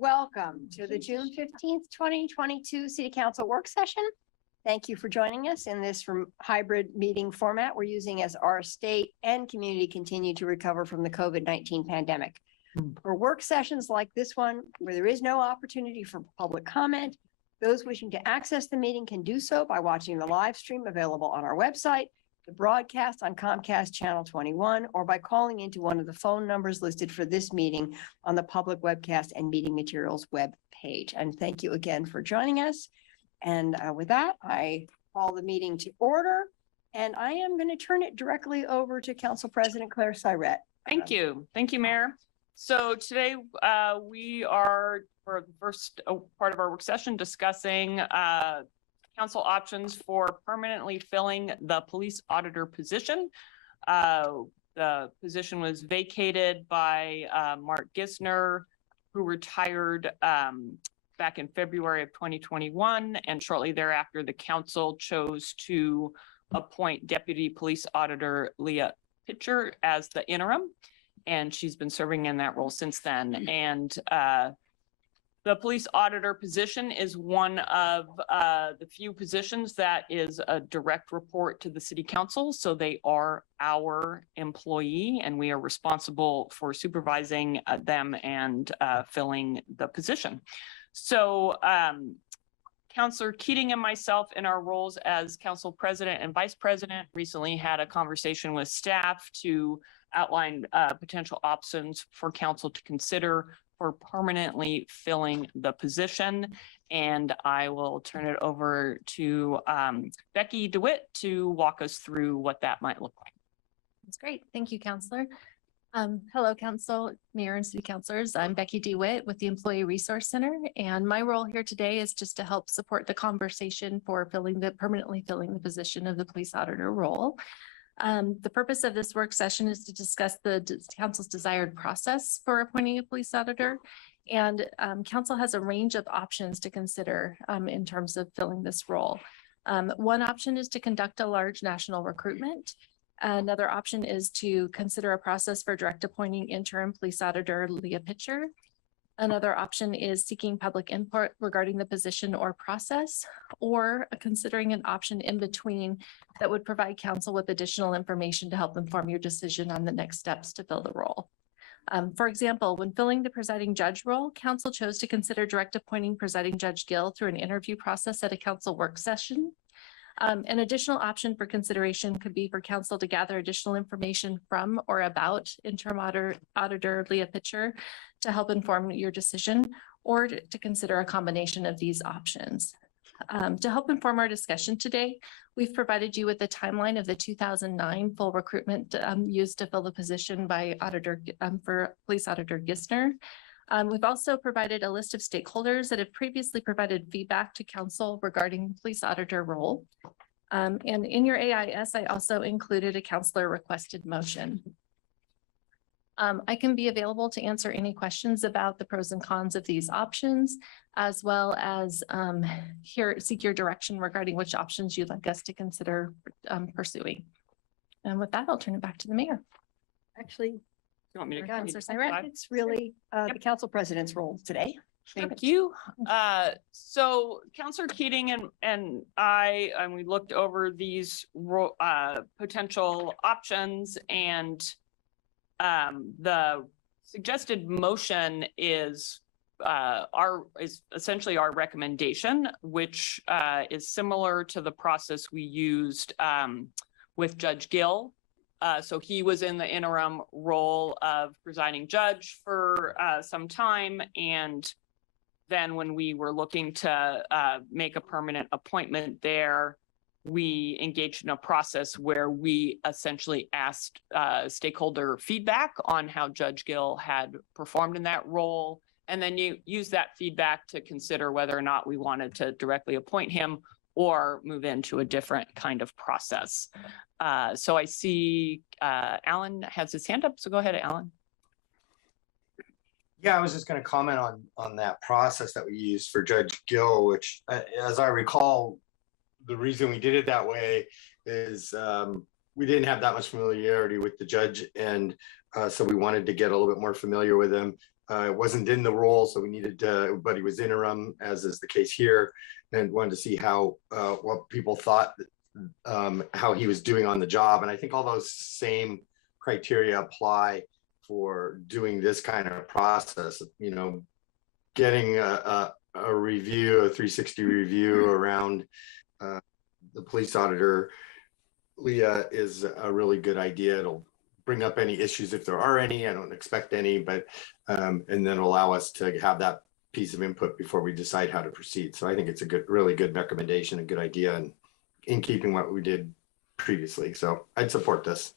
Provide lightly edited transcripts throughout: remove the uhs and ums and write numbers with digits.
welcome to the June 15th, 2022 City Council work session. Thank you for joining us in this hybrid meeting format we're using as our state and community continue to recover from the COVID-19 pandemic. For work sessions like this one, where there is no opportunity for public comment, those wishing to access the meeting can do so by watching the live stream available on our website, the broadcast on Comcast Channel 21, or by calling into one of the phone numbers listed for this meeting on the public webcast and meeting materials web page. And thank you again for joining us. And with that, I call the meeting to order, and I am going to turn it directly over to Council President Claire Syrett. Thank you. Thank you, Mayor. So today we are, for the first part of our work session, discussing council options for permanently filling the police auditor position. The position was vacated by Mark Gisner, who retired back in February of 2021. And shortly thereafter, the council chose to appoint Deputy Police Auditor Leah Pitcher as the interim. And she's been serving in that role since then. And the police auditor position is one of the few positions that is a direct report to the city council. So they are our employee and we are responsible for supervising them and filling the position. So Councillor Keating and myself in our roles as council president and vice president recently had a conversation with staff to outline potential options for council to consider for permanently filling the position. And I will turn it over to Becky DeWitt to walk us through what that might look like. That's great. Thank you, Councillor. Hello, Council, Mayor and City Councilors. I'm Becky DeWitt with the Employee Resource Center, and my role here today is just to help support the conversation for permanently filling the position of the police auditor role. The purpose of this work session is to discuss the council's desired process for appointing a police auditor. And council has a range of options to consider in terms of filling this role. One option is to conduct a large national recruitment. Another option is to consider a process for direct appointing interim police auditor Leah Pitcher. Another option is seeking public input regarding the position or process, or considering an option in between that would provide council with additional information to help inform your decision on the next steps to fill the role. For example, when filling the presiding judge role, council chose to consider direct appointing presiding Judge Gill through an interview process at a council work session. An additional option for consideration could be for council to gather additional information from or about interim auditor Leah Pitcher to help inform your decision, or to consider a combination of these options. To help inform our discussion today, we've provided you with a timeline of the 2009 full recruitment used to fill the position by for Police Auditor Gisner. We've also provided a list of stakeholders that have previously provided feedback to council regarding the police auditor role. And in your AIS, I also included a councillor requested motion. I can be available to answer any questions about the pros and cons of these options, as well as seek your direction regarding which options you'd like us to consider pursuing. And with that, I'll turn it back to the mayor. Actually, You want me to Councilor Syrett, it's really the council president's role today. Thank you. So Councillor Keating and we looked over these potential options, and the suggested motion is essentially our recommendation, which is similar to the process we used with Judge Gill. So he was in the interim role of presiding judge for some time. And then when we were looking to make a permanent appointment there, we engaged in a process where we essentially asked stakeholder feedback on how Judge Gill had performed in that role. And then you use that feedback to consider whether or not we wanted to directly appoint him or move into a different kind of process. So I see Alan has his hand up, so go ahead, Alan. Yeah, I was just going to comment on that process that we used for Judge Gill, which, as I recall, the reason we did it that way is we didn't have that much familiarity with the judge, and so we wanted to get a little bit more familiar with him. wasn't in the role, so we needed to, but he was interim, as is the case here, and wanted to see how what people thought, how he was doing on the job. And I think all those same criteria apply for doing this kind of process. You know, getting a review, a 360 review around the police auditor, Leah, is a really good idea. It'll bring up any issues if there are any. I don't expect any, but and then allow us to have that piece of input before we decide how to proceed. So I think it's a good, really good recommendation, a good idea, and in keeping what we did previously. So I'd support this.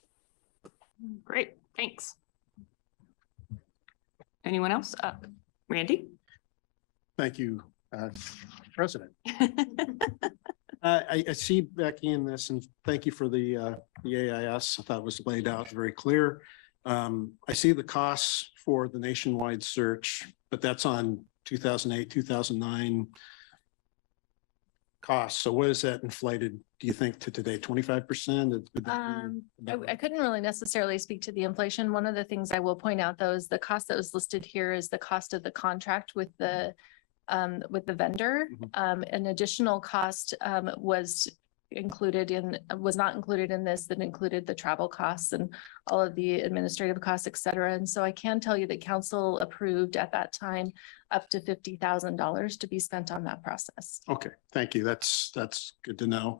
Great, thanks. Anyone else? Randy? Thank you, President. I see Becky in this, and thank you for the AIS. I thought it was laid out very clear. I see the costs for the nationwide search, but that's on 2008, 2009 costs. So what is that inflated, do you think, to today? 25%? I couldn't really necessarily speak to the inflation. One of the things I will point out, though, is the cost that was listed here is the cost of the contract with the vendor. An additional cost was not included in this, that included the travel costs and all of the administrative costs, et cetera. And so I can tell you that council approved at that time up to $50,000 to be spent on that process. Okay, thank you. That's good to know.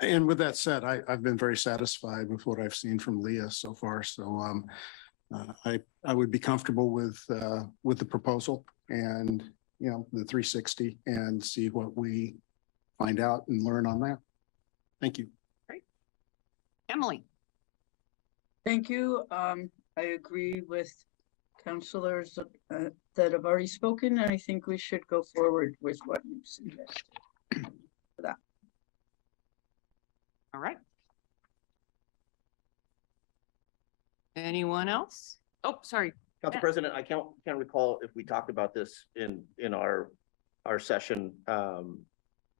And with that said, I've been very satisfied with what I've seen from Leah so far. So I would be comfortable with the proposal and, you know, the 360, and see what we find out and learn on that. Thank you. Great. Emily? Thank you. I agree with councilors that have already spoken, and I think we should go forward with what you suggested. For that. All right. Anyone else? Oh, sorry. Council President, I can't recall if we talked about this in our session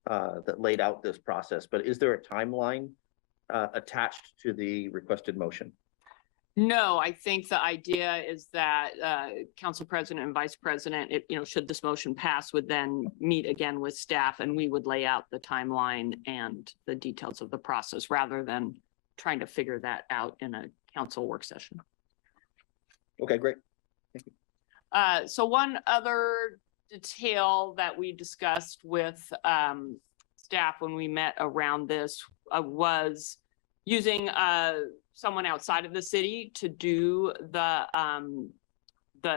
that laid out this process, but is there a timeline attached to the requested motion? No, I think the idea is that council president and vice president, should this motion pass, would then meet again with staff, and we would lay out the timeline and the details of the process rather than trying to figure that out in a council work session. Okay, great. Thank you. So one other detail that we discussed with staff when we met around this was using someone outside of the city to do the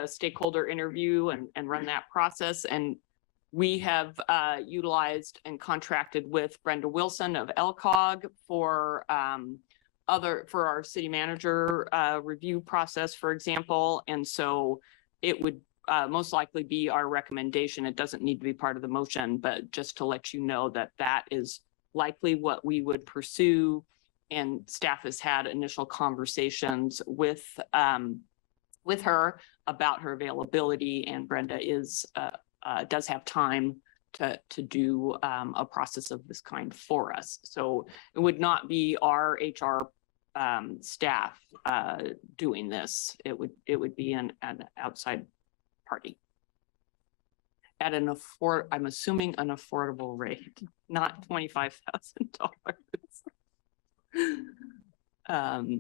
stakeholder interview and run that process. And we have utilized and contracted with Brenda Wilson of LCOG for our city manager review process, for example. And so it would most likely be our recommendation. It doesn't need to be part of the motion, but just to let you know that that is likely what we would pursue. And staff has had initial conversations with her about her availability, and Brenda does have time to do a process of this kind for us. So it would not be our HR staff doing this. It would be an outside party at I'm assuming an affordable rate, not $25,000.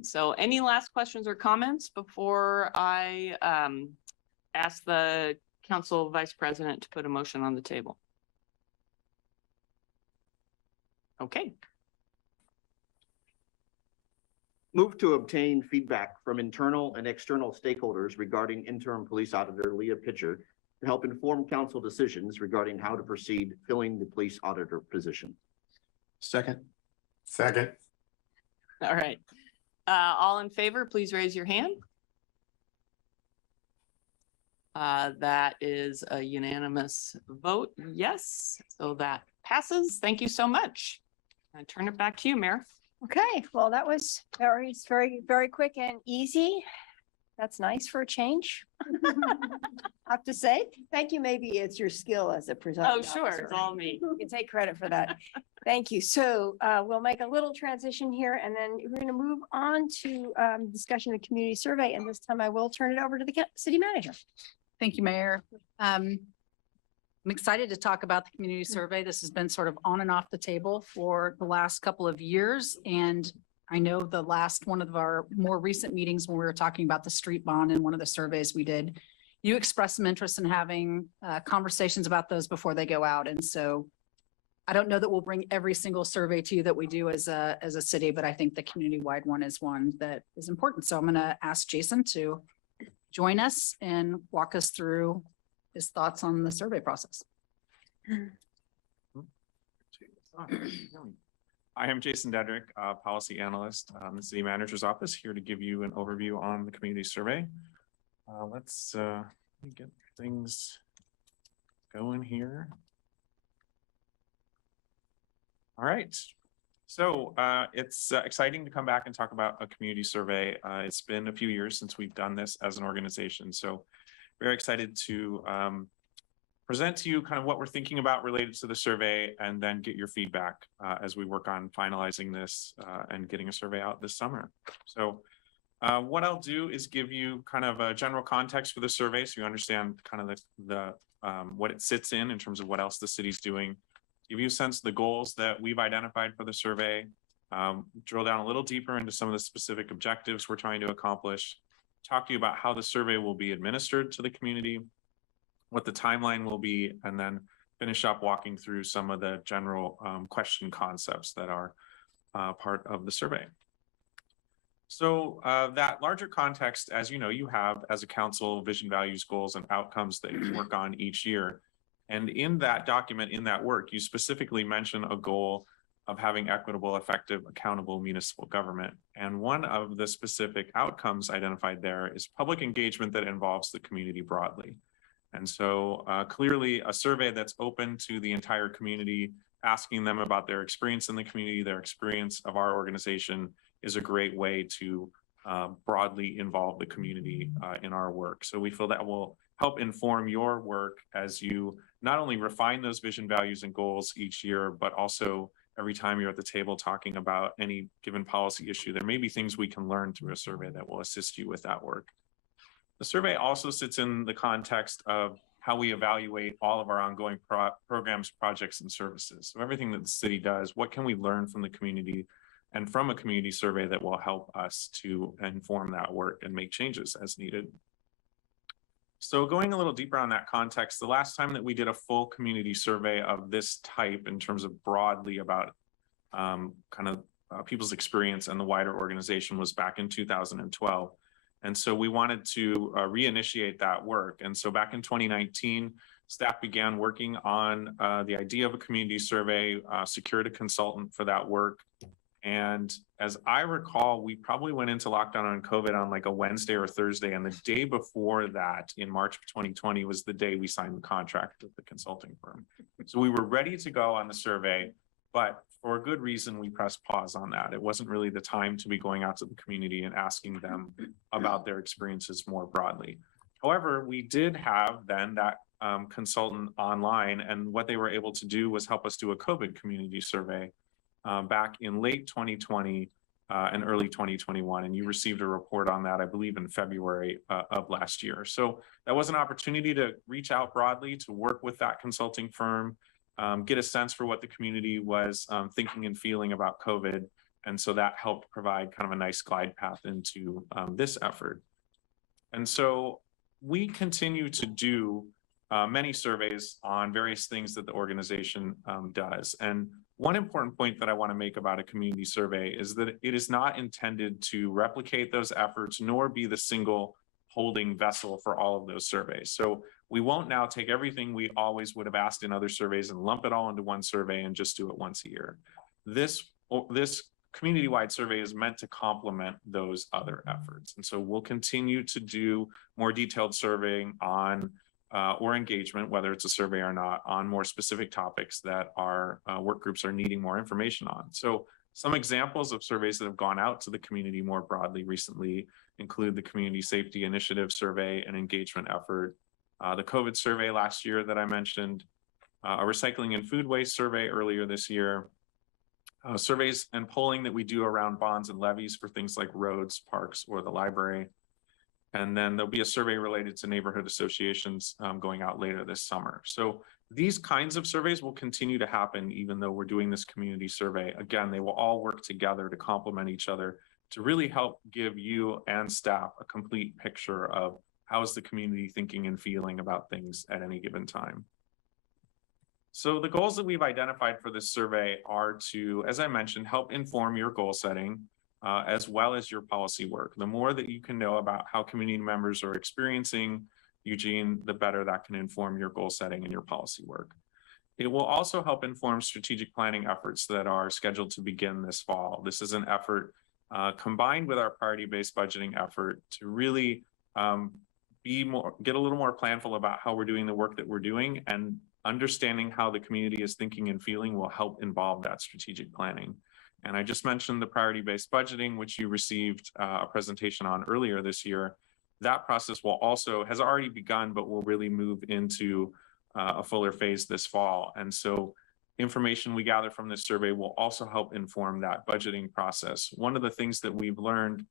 So any last questions or comments before I ask the council vice president to put a motion on the table? Okay. Move to obtain feedback from internal and external stakeholders regarding interim police auditor Leah Pitcher to help inform council decisions regarding how to proceed filling the police auditor position. Second. All right. All in favor, please raise your hand. That is a unanimous vote. Yes. So that passes. Thank you so much. I turn it back to you, Mayor. Okay, well, that was very, very quick and easy. That's nice for a change. I have to say, thank you. Maybe it's your skill as a presiding Oh, sure. officer. It's all me. You can take credit for that. Thank you. So we'll make a little transition here, and then we're going to move on to discussion of community survey. And this time I will turn it over to the city manager. Thank you, Mayor. I'm excited to talk about the community survey. This has been sort of on and off the table for the last couple of years. And I know the last one of our more recent meetings when we were talking about the street bond and one of the surveys we did, you expressed some interest in having conversations about those before they go out. And so I don't know that we'll bring every single survey to you that we do as a city, but I think the community-wide one is one that is important. So I'm going to ask Jason to join us and walk us through his thoughts on the survey process. I am Jason Dedrick, policy analyst in the city manager's office, here to give you an overview on the community survey. Let's get things going here. All right. So it's exciting to come back and talk about a community survey. It's been a few years since we've done this as an organization. So very excited to present to you kind of what we're thinking about related to the survey, and then get your feedback as we work on finalizing this and getting a survey out this summer. So what I'll do is give you kind of a general context for the survey, so you understand kind of the what it sits in terms of what else the city's doing. Give you a sense of the goals that we've identified for the survey, drill down a little deeper into some of the specific objectives we're trying to accomplish, talk to you about how the survey will be administered to the community, what the timeline will be, and then finish up walking through some of the general question concepts that are part of the survey. So that larger context, as you know, you have as a council vision, values, goals, and outcomes that you work on each year. And in that document, in that work, you specifically mention a goal of having equitable, effective, accountable municipal government. And one of the specific outcomes identified there is public engagement that involves the community broadly. And so clearly a survey that's open to the entire community, asking them about their experience in the community, their experience of our organization, is a great way to broadly involve the community in our work. So we feel that will help inform your work as you not only refine those vision, values, and goals each year, but also every time you're at the table talking about any given policy issue, there may be things we can learn through a survey that will assist you with that work. The survey also sits in the context of how we evaluate all of our ongoing programs, projects, and services. So everything that the city does, what can we learn from the community and from a community survey that will help us to inform that work and make changes as needed. So going a little deeper on that context, the last time that we did a full community survey of this type in terms of broadly about people's experience and the wider organization was back in 2012. And so we wanted to reinitiate that work. And so back in 2019, staff began working on the idea of a community survey, secured a consultant for that work. And as I recall, we probably went into lockdown on COVID on like a Wednesday or Thursday. And the day before that, in March of 2020, was the day we signed the contract with the consulting firm. So we were ready to go on the survey, but for a good reason, we pressed pause on that. It wasn't really the time to be going out to the community and asking them about their experiences more broadly. However, we did have then that consultant online, and what they were able to do was help us do a COVID community survey back in late 2020 and early 2021. And you received a report on that, I believe, in February of last year. So that was an opportunity to reach out broadly, to work with that consulting firm, get a sense for what the community was thinking and feeling about COVID. And so that helped provide kind of a nice glide path into this effort. And so we continue to do many surveys on various things that the organization does. And one important point that I want to make about a community survey is that it is not intended to replicate those efforts, nor be the single holding vessel for all of those surveys. So we won't now take everything we always would have asked in other surveys and lump it all into one survey and just do it once a year. This community-wide survey is meant to complement those other efforts. And so we'll continue to do more detailed surveying on or engagement, whether it's a survey or not, on more specific topics that our work groups are needing more information on. So some examples of surveys that have gone out to the community more broadly recently include the Community Safety Initiative survey and engagement effort, the COVID survey last year that I mentioned, a recycling and food waste survey earlier this year, surveys and polling that we do around bonds and levies for things like roads, parks, or the library. And then there'll be a survey related to neighborhood associations going out later this summer. So these kinds of surveys will continue to happen even though we're doing this community survey. Again, they will all work together to complement each other to really help give you and staff a complete picture of how is the community thinking and feeling about things at any given time. So the goals that we've identified for this survey are to, as I mentioned, help inform your goal setting, as well as your policy work. The more that you can know about how community members are experiencing Eugene, the better that can inform your goal setting and your policy work. It will also help inform strategic planning efforts that are scheduled to begin this fall. This is an effort combined with our priority-based budgeting effort to really get a little more planful about how we're doing the work that we're doing, and understanding how the community is thinking and feeling will help involve that strategic planning. And I just mentioned the priority-based budgeting, which you received a presentation on earlier this year. That process has already begun, but will really move into a fuller phase this fall. And so information we gather from this survey will also help inform that budgeting process. One of the things that we've learned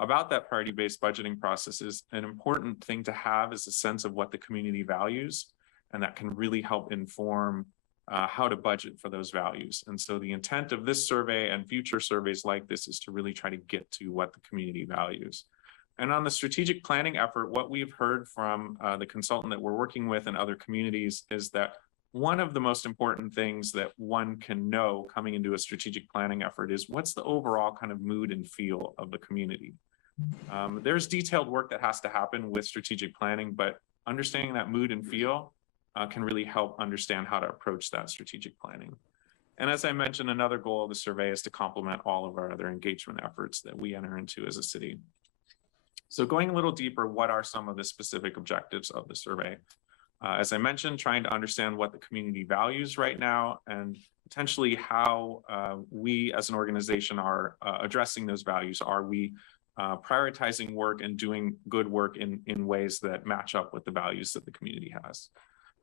about that priority-based budgeting process is an important thing to have is a sense of what the community values, and that can really help inform how to budget for those values. And so the intent of this survey and future surveys like this is to really try to get to what the community values. And on the strategic planning effort, what we've heard from the consultant that we're working with in other communities is that one of the most important things that one can know coming into a strategic planning effort is what's the overall kind of mood and feel of the community. There's detailed work that has to happen with strategic planning, but understanding that mood and feel can really help understand how to approach that strategic planning. And as I mentioned, another goal of the survey is to complement all of our other engagement efforts that we enter into as a city. So going a little deeper, what are some of the specific objectives of the survey? As I mentioned, trying to understand what the community values right now and potentially how we as an organization are addressing those values. Are we prioritizing work and doing good work in ways that match up with the values that the community has?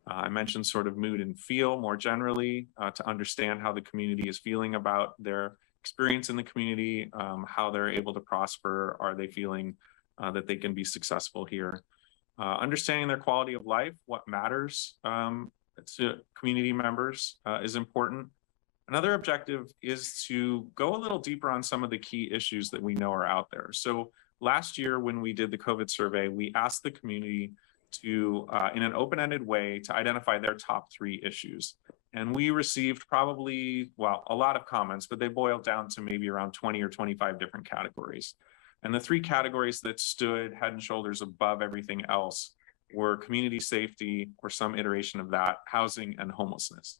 I mentioned sort of mood and feel more generally to understand how the community is feeling about their experience in the community, how they're able to prosper, are they feeling that they can be successful here. Understanding their quality of life, what matters to community members is important. Another objective is to go a little deeper on some of the key issues that we know are out there. So last year when we did the COVID survey, we asked the community to, in an open-ended way, to identify their top 3 issues. And we received probably, well, a lot of comments, but they boiled down to maybe around 20 or 25 different categories. And the 3 categories that stood head and shoulders above everything else were community safety, or some iteration of that, housing, and homelessness.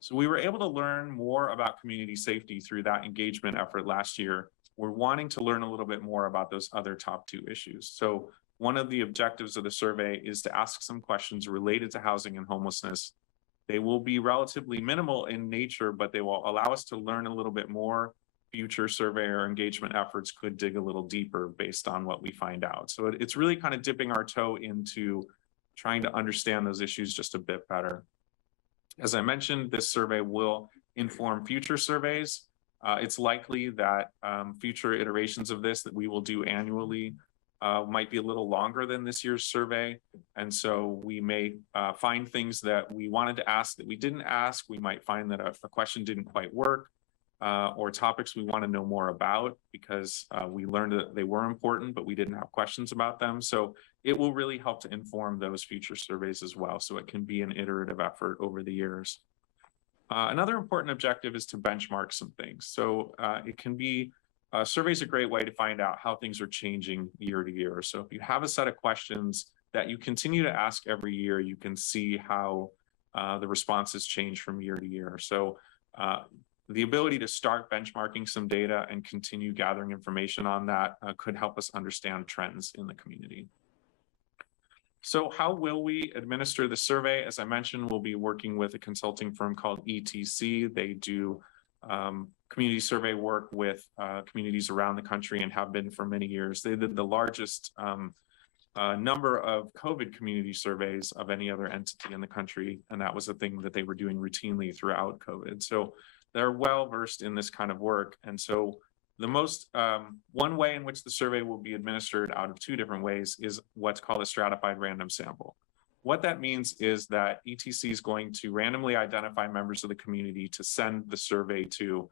So we were able to learn more about community safety through that engagement effort last year. We're wanting to learn a little bit more about those other top 2 issues. So one of the objectives of the survey is to ask some questions related to housing and homelessness. They will be relatively minimal in nature, but they will allow us to learn a little bit more. Future survey or engagement efforts could dig a little deeper based on what we find out. So it's really kind of dipping our toe into trying to understand those issues just a bit better. As I mentioned, this survey will inform future surveys. It's likely that future iterations of this that we will do annually might be a little longer than this year's survey. And so we may find things that we wanted to ask that we didn't ask. We might find that a question didn't quite work, or topics we want to know more about because we learned that they were important, but we didn't have questions about them. So it will really help to inform those future surveys as well. So it can be an iterative effort over the years. Another important objective is to benchmark some things. So it can be survey is a great way to find out how things are changing year to year. So if you have a set of questions that you continue to ask every year, you can see how the responses change from year to year. So the ability to start benchmarking some data and continue gathering information on that could help us understand trends in the community. So how will we administer the survey? As I mentioned, we'll be working with a consulting firm called ETC. They do community survey work with communities around the country and have been for many years. They did the largest number of COVID community surveys of any other entity in the country. And that was a thing that they were doing routinely throughout COVID. So they're well versed in this kind of work. And so one way in which the survey will be administered out of two different ways is what's called a stratified random sample. What that means is that ETC is going to randomly identify members of the community to send the survey to,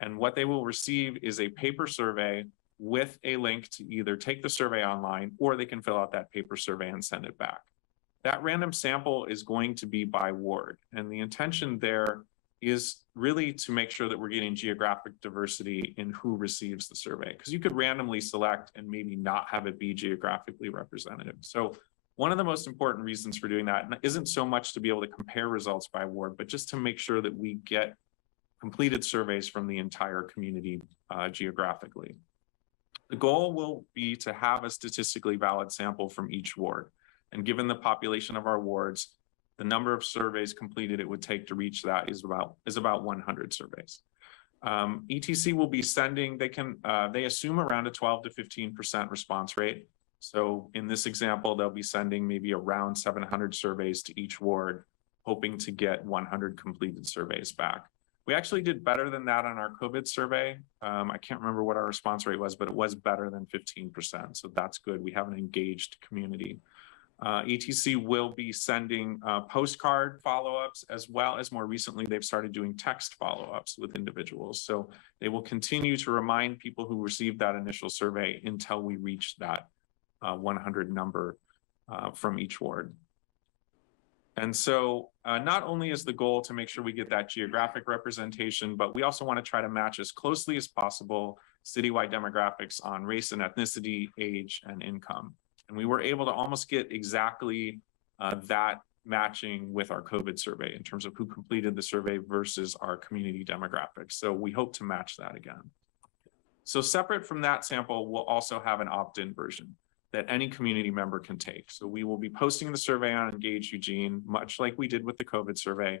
and what they will receive is a paper survey with a link to either take the survey online or they can fill out that paper survey and send it back. That random sample is going to be by ward, and the intention there is really to make sure that we're getting geographic diversity in who receives the survey, because you could randomly select and maybe not have it be geographically representative. So one of the most important reasons for doing that isn't so much to be able to compare results by ward, but just to make sure that we get completed surveys from the entire community geographically. The goal will be to have a statistically valid sample from each ward. And given the population of our wards, the number of surveys completed it would take to reach that is about 100 surveys. ETC will be sending, they assume around a 12 to 15% response rate. So in this example, they'll be sending maybe around 700 surveys to each ward, hoping to get 100 completed surveys back. We actually did better than that on our COVID survey. I can't remember what our response rate was, but it was better than 15%. So that's good. We have an engaged community. ETC will be sending postcard follow-ups, as well as more recently, they've started doing text follow-ups with individuals. So they will continue to remind people who received that initial survey until we reach that 100 number from each ward. And so not only is the goal to make sure we get that geographic representation, but we also want to try to match as closely as possible citywide demographics on race and ethnicity, age, and income. And we were able to almost get exactly that matching with our COVID survey in terms of who completed the survey versus our community demographics. So we hope to match that again. So separate from that sample, we'll also have an opt-in version that any community member can take. So we will be posting the survey on Engage Eugene, much like we did with the COVID survey,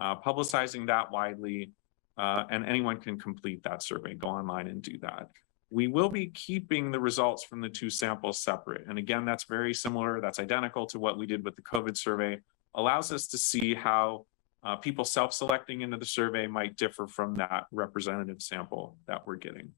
publicizing that widely, and anyone can complete that survey, go online and do that. We will be keeping the results from the two samples separate. And again, that's very similar. That's identical to what we did with the COVID survey. Allows us to see how people self-selecting into the survey might differ from that representative sample that we're getting.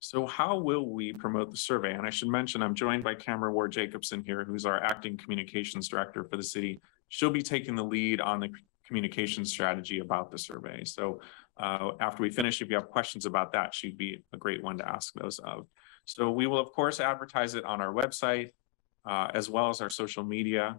So how will we promote the survey? And I should mention, I'm joined by Cameron Ward Jacobson here, who's our acting communications director for the city. She'll be taking the lead on the communication strategy about the survey. So after we finish, if you have questions about that, she'd be a great one to ask those of. So we will, of course, advertise it on our website, as well as our social media.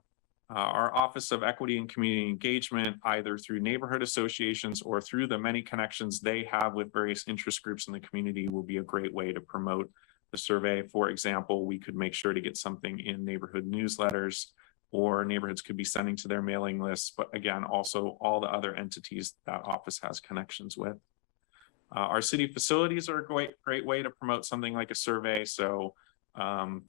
Our Office of Equity and Community Engagement, either through neighborhood associations or through the many connections they have with various interest groups in the community, will be a great way to promote the survey. For example, we could make sure to get something in neighborhood newsletters, or neighborhoods could be sending to their mailing lists, but again, also all the other entities that office has connections with. Our city facilities are a great way to promote something like a survey. So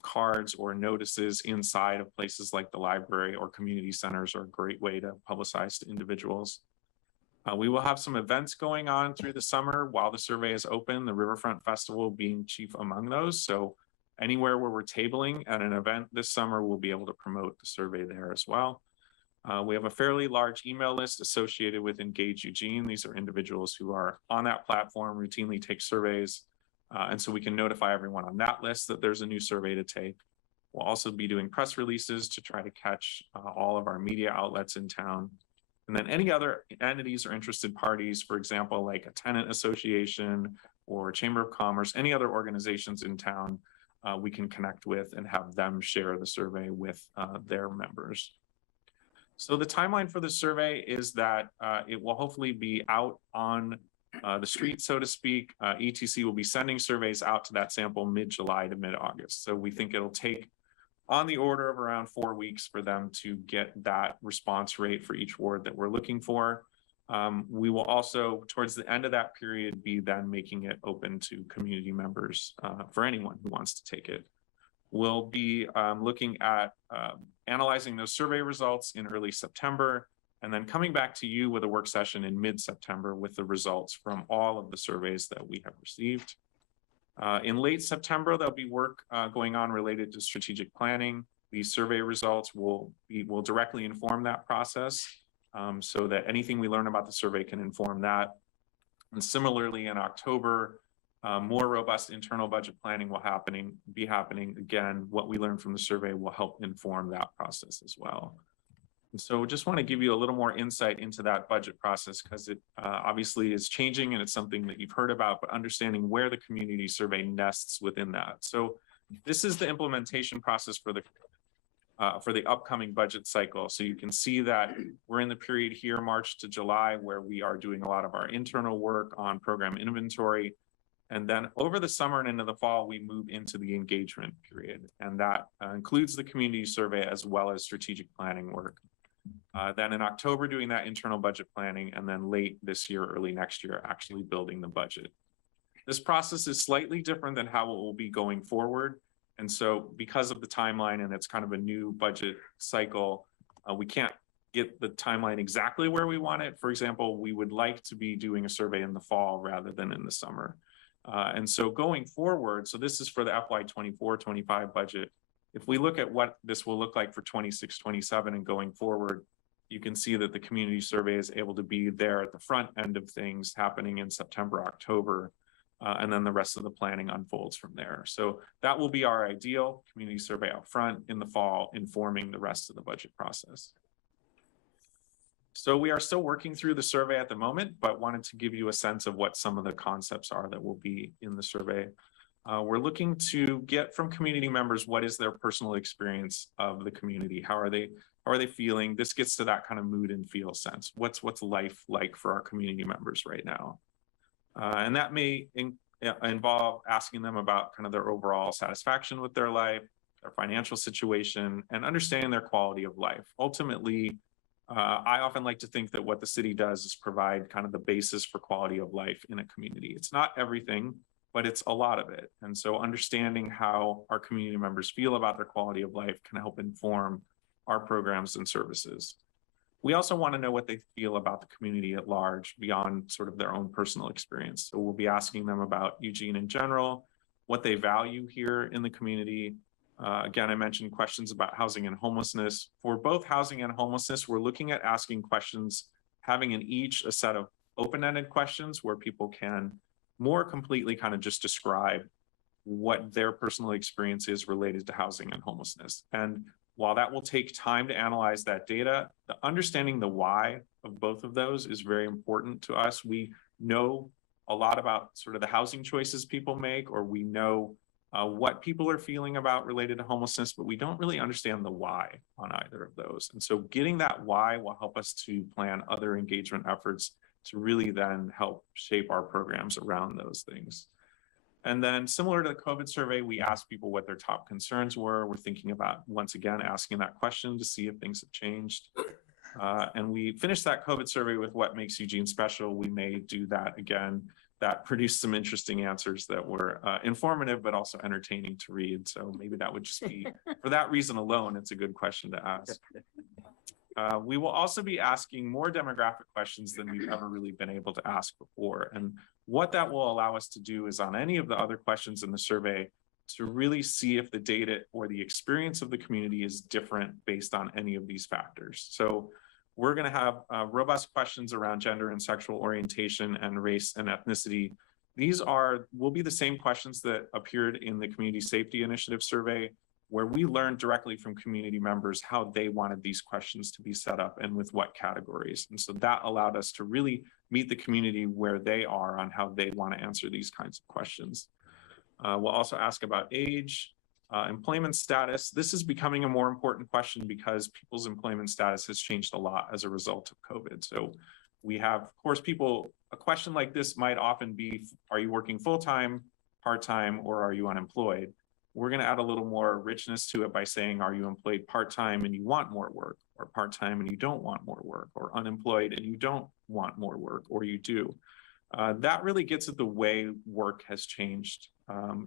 cards or notices inside of places like the library or community centers are a great way to publicize to individuals. We will have some events going on through the summer while the survey is open, the Riverfront Festival being chief among those. So anywhere where we're tabling at an event this summer, we'll be able to promote the survey there as well. We have a fairly large email list associated with Engage Eugene. These are individuals who are on that platform, routinely take surveys. And so we can notify everyone on that list that there's a new survey to take. We'll also be doing press releases to try to catch all of our media outlets in town. And then any other entities or interested parties, for example, like a tenant association or Chamber of Commerce, any other organizations in town, we can connect with and have them share the survey with their members. So the timeline for the survey is that it will hopefully be out on the street, so to speak. ETC will be sending surveys out to that sample mid-July to mid-August. So we think it'll take on the order of around 4 weeks for them to get that response rate for each ward that we're looking for. We will also, towards the end of that period, be then making it open to community members for anyone who wants to take it. We'll be looking at analyzing those survey results in early September, and then coming back to you with a work session in mid-September with the results from all of the surveys that we have received. In late September, there'll be work going on related to strategic planning. These survey results will directly inform that process, so that anything we learn about the survey can inform that. And similarly, in October, more robust internal budget planning will be happening. Again, what we learned from the survey will help inform that process as well. And so just want to give you a little more insight into that budget process because it obviously is changing and it's something that you've heard about, but understanding where the community survey nests within that. So this is the implementation process for the upcoming budget cycle. So you can see that we're in the period here, March to July, where we are doing a lot of our internal work on program inventory. And then over the summer and into the fall, we move into the engagement period. And that includes the community survey as well as strategic planning work. Then in October, doing that internal budget planning, and then late this year, early next year, actually building the budget. This process is slightly different than how it will be going forward. And so because of the timeline and it's kind of a new budget cycle, we can't get the timeline exactly where we want it. For example, we would like to be doing a survey in the fall rather than in the summer. And so going forward, so this is for the FY 24-25 budget. If we look at what this will look like for 26-27 and going forward, you can see that the community survey is able to be there at the front end of things happening in September, October, and then the rest of the planning unfolds from there. So that will be our ideal community survey up front in the fall, informing the rest of the budget process. So we are still working through the survey at the moment, but wanted to give you a sense of what some of the concepts are that will be in the survey. We're looking to get from community members what is their personal experience of the community. How are they feeling? This gets to that kind of mood and feel sense. What's life like for our community members right now? And that may involve asking them about kind of their overall satisfaction with their life, their financial situation, and understanding their quality of life. Ultimately, I often like to think that what the city does is provide kind of the basis for quality of life in a community. It's not everything, but it's a lot of it. And so understanding how our community members feel about their quality of life can help inform our programs and services. We also want to know what they feel about the community at large beyond sort of their own personal experience. So we'll be asking them about Eugene in general, what they value here in the community. Again, I mentioned questions about housing and homelessness. For both housing and homelessness, we're looking at asking questions, having in each a set of open-ended questions where people can more completely kind of just describe what their personal experience is related to housing and homelessness. And while that will take time to analyze that data, the understanding the why of both of those is very important to us. We know a lot about sort of the housing choices people make, or we know what people are feeling about related to homelessness, but we don't really understand the why on either of those. And so getting that why will help us to plan other engagement efforts to really then help shape our programs around those things. And then similar to the COVID survey, we asked people what their top concerns were. We're thinking about, once again, asking that question to see if things have changed. And we finished that COVID survey with what makes Eugene special. We may do that again. That produced some interesting answers that were informative, but also entertaining to read. So maybe that would just be, for that reason alone, it's a good question to ask. We will also be asking more demographic questions than we've ever really been able to ask before. And what that will allow us to do is on any of the other questions in the survey to really see if the data or the experience of the community is different based on any of these factors. So we're going to have robust questions around gender and sexual orientation and race and ethnicity. These will be the same questions that appeared in the Community Safety Initiative survey, where we learned directly from community members how they wanted these questions to be set up and with what categories. And so that allowed us to really meet the community where they are on how they want to answer these kinds of questions. We'll also ask about age, employment status. This is becoming a more important question because people's employment status has changed a lot as a result of COVID. So we have, of course, a question like this might often be, are you working full-time, part-time, or are you unemployed? We're going to add a little more richness to it by saying, are you employed part-time and you want more work, or part-time and you don't want more work, or unemployed and you don't want more work, or you do? That really gets at the way work has changed,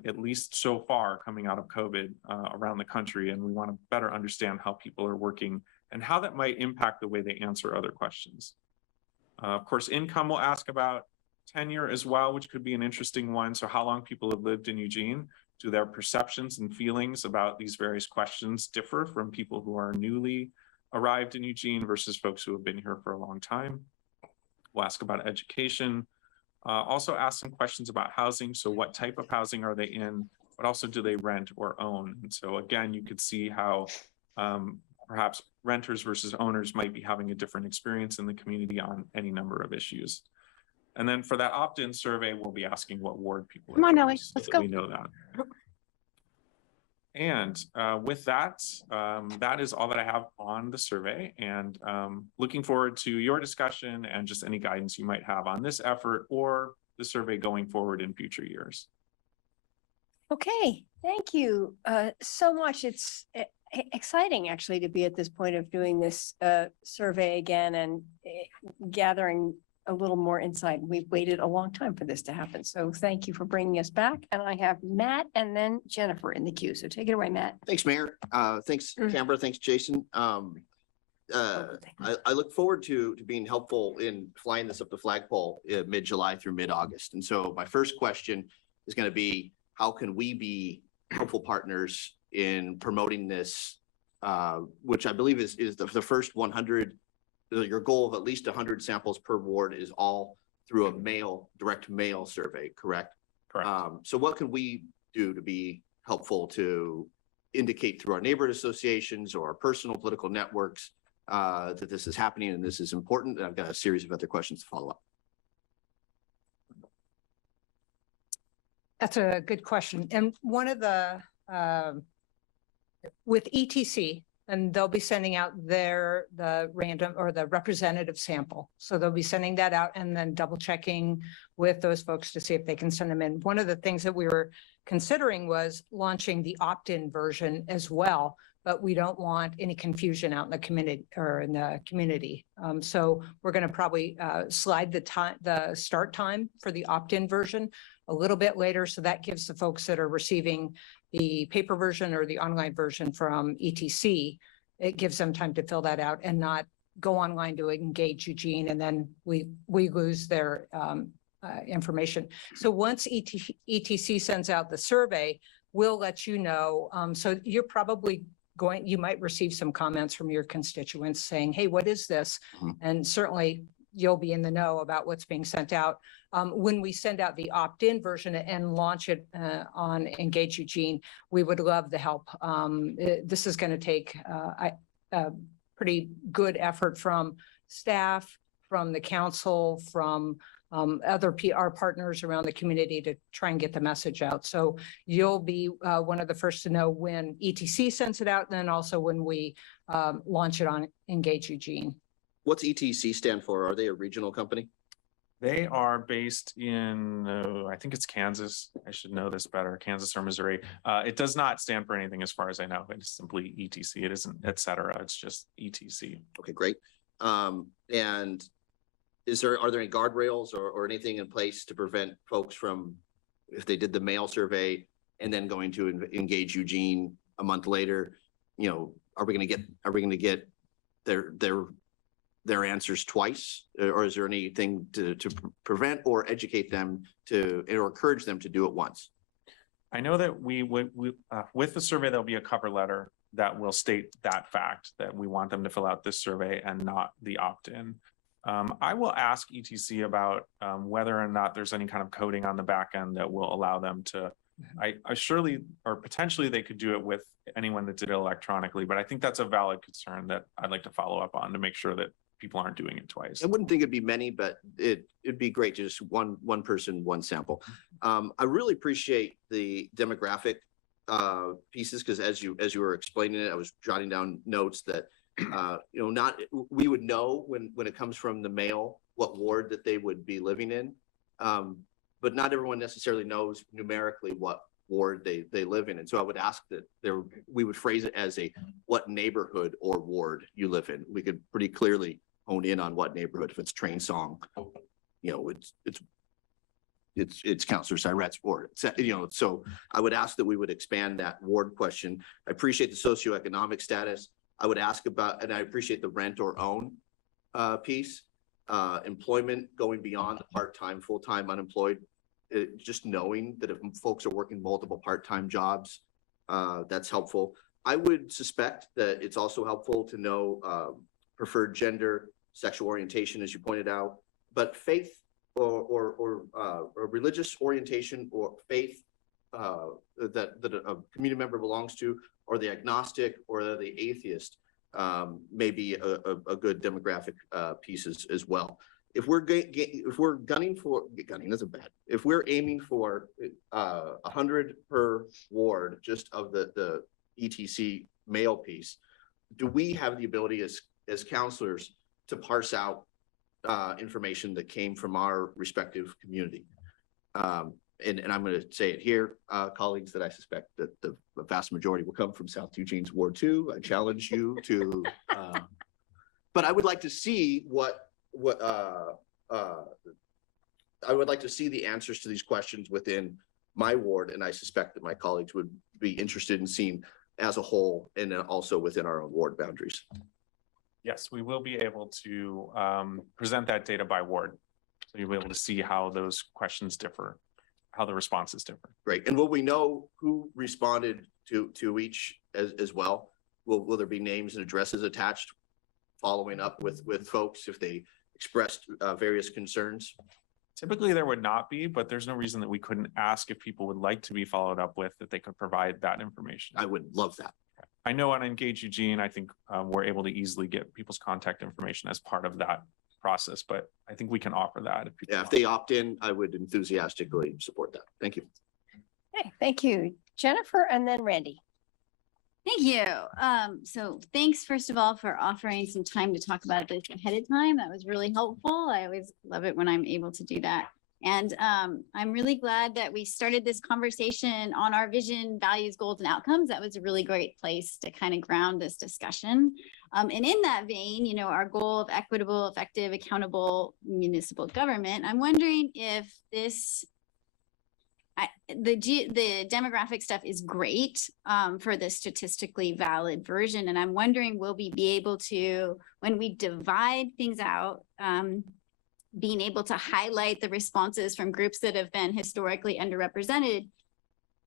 at least so far coming out of COVID around the country. And we want to better understand how people are working and how that might impact the way they answer other questions. Of course, income we'll ask about, tenure as well, which could be an interesting one. So how long people have lived in Eugene. Do their perceptions and feelings about these various questions differ from people who are newly arrived in Eugene versus folks who have been here for a long time? We'll ask about education, Also ask some questions about housing. So what type of housing are they in? But also do they rent or own? And so again, you could see how perhaps renters versus owners might be having a different experience in the community on any number of issues. And then for that opt-in survey, we'll be asking what ward people. Come on, from, Ellie, so let's that go. We know that. And with that, that is all that I have on the survey, and looking forward to your discussion and just any guidance you might have on this effort or the survey going forward in future years. Okay, thank you so much. It's exciting actually to be at this point of doing this survey again and gathering a little more insight. We've waited a long time for this to happen. So thank you for bringing us back. And I have Matt and then Jennifer in the queue. So take it away, Matt. Thanks, Mayor. Thanks, Canberra. Thanks, Jason. I look forward to being helpful in flying this up the flagpole mid-July through mid-August. And so my first question is going to be, how can we be helpful partners in promoting this, which I believe is the first 100, your goal of at least 100 samples per ward is all through a direct mail survey, correct? Correct. So what can we do to be helpful to indicate through our neighborhood associations or our personal political networks that this is happening and this is important? And I've got a series of other questions to follow up. That's a good question. And one of the, with ETC, and they'll be sending out the random or the representative sample. So they'll be sending that out and then double checking with those folks to see if they can send them in. One of the things that we were considering was launching the opt-in version as well, but we don't want any confusion out in the community or in the community. So we're going to probably slide the start time for the opt-in version a little bit later. So that gives the folks that are receiving the paper version or the online version from ETC, it gives them time to fill that out and not go online to engage Eugene, and then we lose their information. So once ETC sends out the survey, we'll let you know. So you're probably you might receive some comments from your constituents saying, hey, what is this? And certainly you'll be in the know about what's being sent out. When we send out the opt-in version and launch it on Engage Eugene, we would love the help. This is going to take a pretty good effort from staff, from the council, from other PR partners around the community to try and get the message out. So you'll be one of the first to know when ETC sends it out, and then also when we launch it on Engage Eugene. What's ETC stand for? Are they a regional company? They are based in, I think it's Kansas. I should know this better, Kansas or Missouri. It does not stand for anything as far as I know. It's simply ETC. It isn't et cetera. It's just ETC. Okay, great. And are there any guardrails or anything in place to prevent folks from, if they did the mail survey and then going to Engage Eugene a month later, you know, are we going to get their answers twice, or is there anything to prevent or educate them or encourage them to do it once? I know that we with the survey, there'll be a cover letter that will state that fact, that we want them to fill out this survey and not the opt-in. I will ask ETC about whether or not there's any kind of coding on the back end that will allow them to, I surely, or potentially they could do it with anyone that did it electronically, but I think that's a valid concern that I'd like to follow up on to make sure that people aren't doing it twice. I wouldn't think it'd be many, but it'd be great to just one person, one sample. I really appreciate the demographic pieces, because as you were explaining it, I was jotting down notes that we would know when it comes from the mail what ward that they would be living in, but not everyone necessarily knows numerically what ward they live in. And so I would ask that we would phrase it as what neighborhood or ward you live in. We could pretty clearly hone in on what neighborhood. If it's Train Song, it's Councilor Syrette's ward. So I would ask that we would expand that ward question. I appreciate the socioeconomic status. I would ask about, and I appreciate the rent or own piece, employment going beyond the part-time, full-time unemployed. Just knowing that if folks are working multiple part-time jobs, that's helpful. I would suspect that it's also helpful to know preferred gender, sexual orientation, as you pointed out, but faith or religious orientation or faith that a community member belongs to, or the agnostic or the atheist, may be a good demographic piece as well. If we're gunning isn't bad. If we're aiming for 100 per ward just of the ETC male piece, do we have the ability as counselors to parse out information that came from our respective community? And I'm going to say it here, colleagues, that I suspect that the vast majority will come from South Eugene's Ward 2. I challenge you to, but I would like to see I would like to see the answers to these questions within my ward, and I suspect that my colleagues would be interested in seeing as a whole and then also within our own ward boundaries. Yes, we will be able to present that data by ward. So you'll be able to see how those questions differ, how the responses differ. Great. And will we know who responded to each as well? Will there be names and addresses attached following up with folks if they expressed various concerns? Typically there would not be, but there's no reason that we couldn't ask if people would like to be followed up with, that they could provide that information. I would love that. I know on Engage Eugene, I think we're able to easily get people's contact information as part of that process, but I think we can offer that. If they opt in, I would enthusiastically support that. Thank you. Okay, thank you, Jennifer, and then Randy. Thank you. So thanks, first of all, for offering some time to talk about this ahead of time. That was really helpful. I always love it when I'm able to do that. And I'm really glad that we started this conversation on our vision, values, goals, and outcomes. That was a really great place to kind of ground this discussion. And in that vein, you know, our goal of equitable, effective, accountable municipal government, I'm wondering if this the demographic stuff is great for the statistically valid version. And I'm wondering, will we be able to, when we divide things out, being able to highlight the responses from groups that have been historically underrepresented,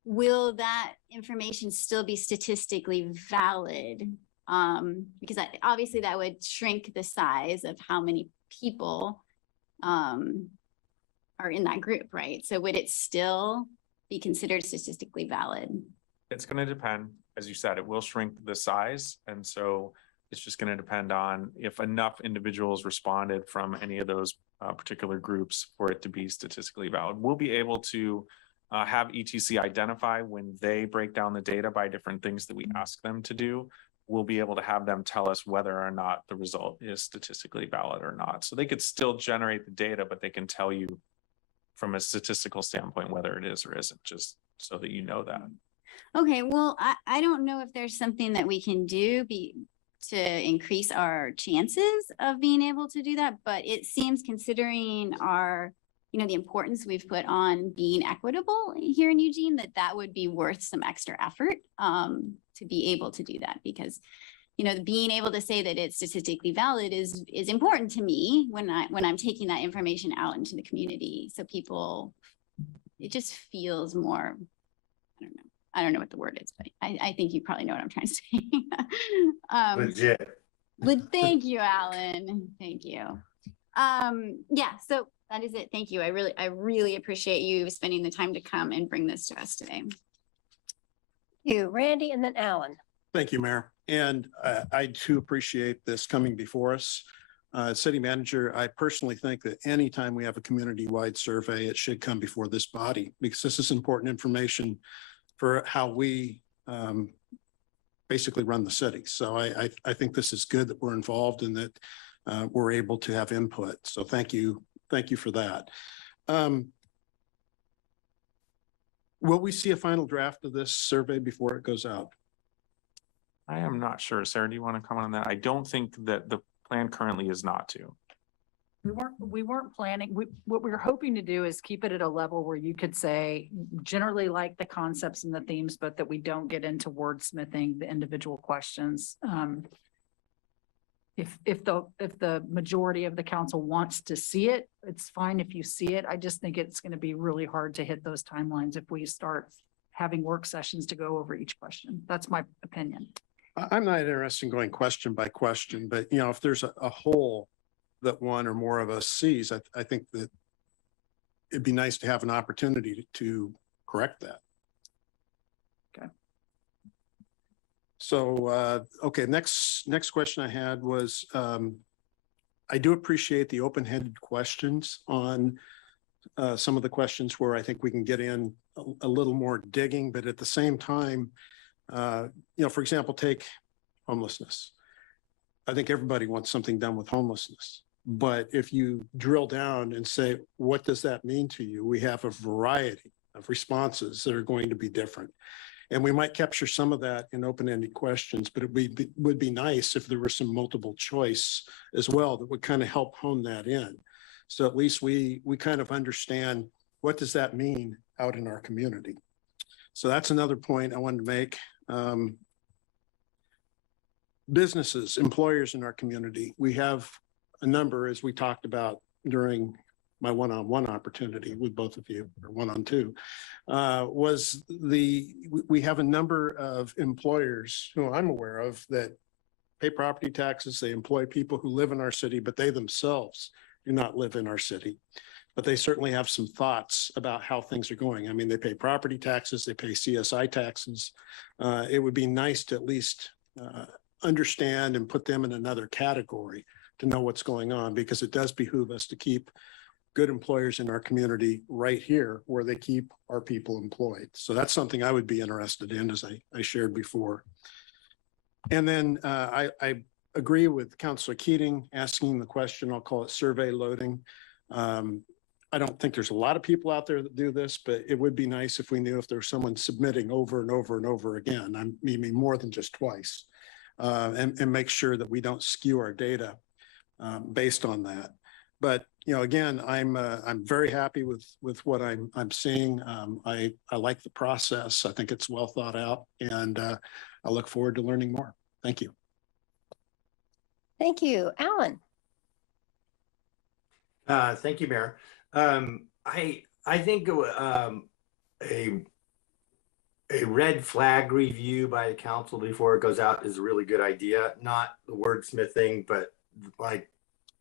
will that information still be statistically valid? Because obviously that would shrink the size of how many people are in that group, right? So would it still be considered statistically valid? It's going to depend, as you said, it will shrink the size. And so it's just going to depend on if enough individuals responded from any of those particular groups for it to be statistically valid. We'll be able to have ETC identify when they break down the data by different things that we ask them to do. We'll be able to have them tell us whether or not the result is statistically valid or not. So they could still generate the data, but they can tell you from a statistical standpoint whether it is or isn't, just so that you know that. Okay, well, I don't know if there's something that we can do to increase our chances of being able to do that, but it seems, considering our, you know, the importance we've put on being equitable here in Eugene, that would be worth some extra effort to be able to do that, because, you know, being able to say that it's statistically valid is important to me when I'm taking that information out into the community. So people, it just feels more, I don't know what the word is, but I think you probably know what I'm trying to say. Legit. Thank you, Alan. Thank you. Yeah, so that is it. Thank you. I really appreciate you spending the time to come and bring this to us today. You, Randy, and then Alan. Thank you, Mayor. And I too appreciate this coming before us. City Manager, I personally think that anytime we have a community-wide survey, it should come before this body, because this is important information for how we basically run the city. So I think this is good that we're involved and that we're able to have input. So thank you for that. Will we see a final draft of this survey before it goes out? I am not sure. Sarah, do you want to comment on that? I don't think that the plan currently is not to. We weren't planning, what we were hoping to do is keep it at a level where you could say, generally like the concepts and the themes, but that we don't get into wordsmithing the individual questions. If the majority of the council wants to see it, it's fine if you see it. I just think it's going to be really hard to hit those timelines if we start having work sessions to go over each question. That's my opinion. I'm not interested in going question by question, but you know, if there's a whole that one or more of us sees, I think that it'd be nice to have an opportunity to correct that. Okay. So, okay, next question I had was, I do appreciate the open-ended questions on some of the questions where I think we can get in a little more digging, but at the same time, for example, take homelessness. I think everybody wants something done with homelessness. But if you drill down and say, what does that mean to you? We have a variety of responses that are going to be different. And we might capture some of that in open-ended questions, but it would be nice if there were some multiple choice as well that would kind of help hone that in. So at least we kind of understand, what does that mean out in our community? So that's another point I wanted to make. Businesses, employers in our community, we have a number, as we talked about during my one-on-one opportunity with both of you, or one-on-two, we have a number of employers who I'm aware of that pay property taxes. They employ people who live in our city, but they themselves do not live in our city. But they certainly have some thoughts about how things are going. I mean, they pay property taxes, they pay CSI taxes. It would be nice to at least understand and put them in another category to know what's going on, because it does behoove us to keep good employers in our community right here where they keep our people employed. So that's something I would be interested in, as I shared before. And then I agree with Councilor Keating asking the question, I'll call it survey loading. I don't think there's a lot of people out there that do this, but it would be nice if we knew if there's someone submitting over and over and over again. I mean, more than just twice, and make sure that we don't skew our data based on that. But again, I'm very happy with what I'm seeing. I like the process. I think it's well thought out, and I look forward to learning more. Thank you. Thank you. Alan. Thank you, Mayor. I think a red flag review by the council before it goes out is a really good idea. Not the wordsmithing, but like,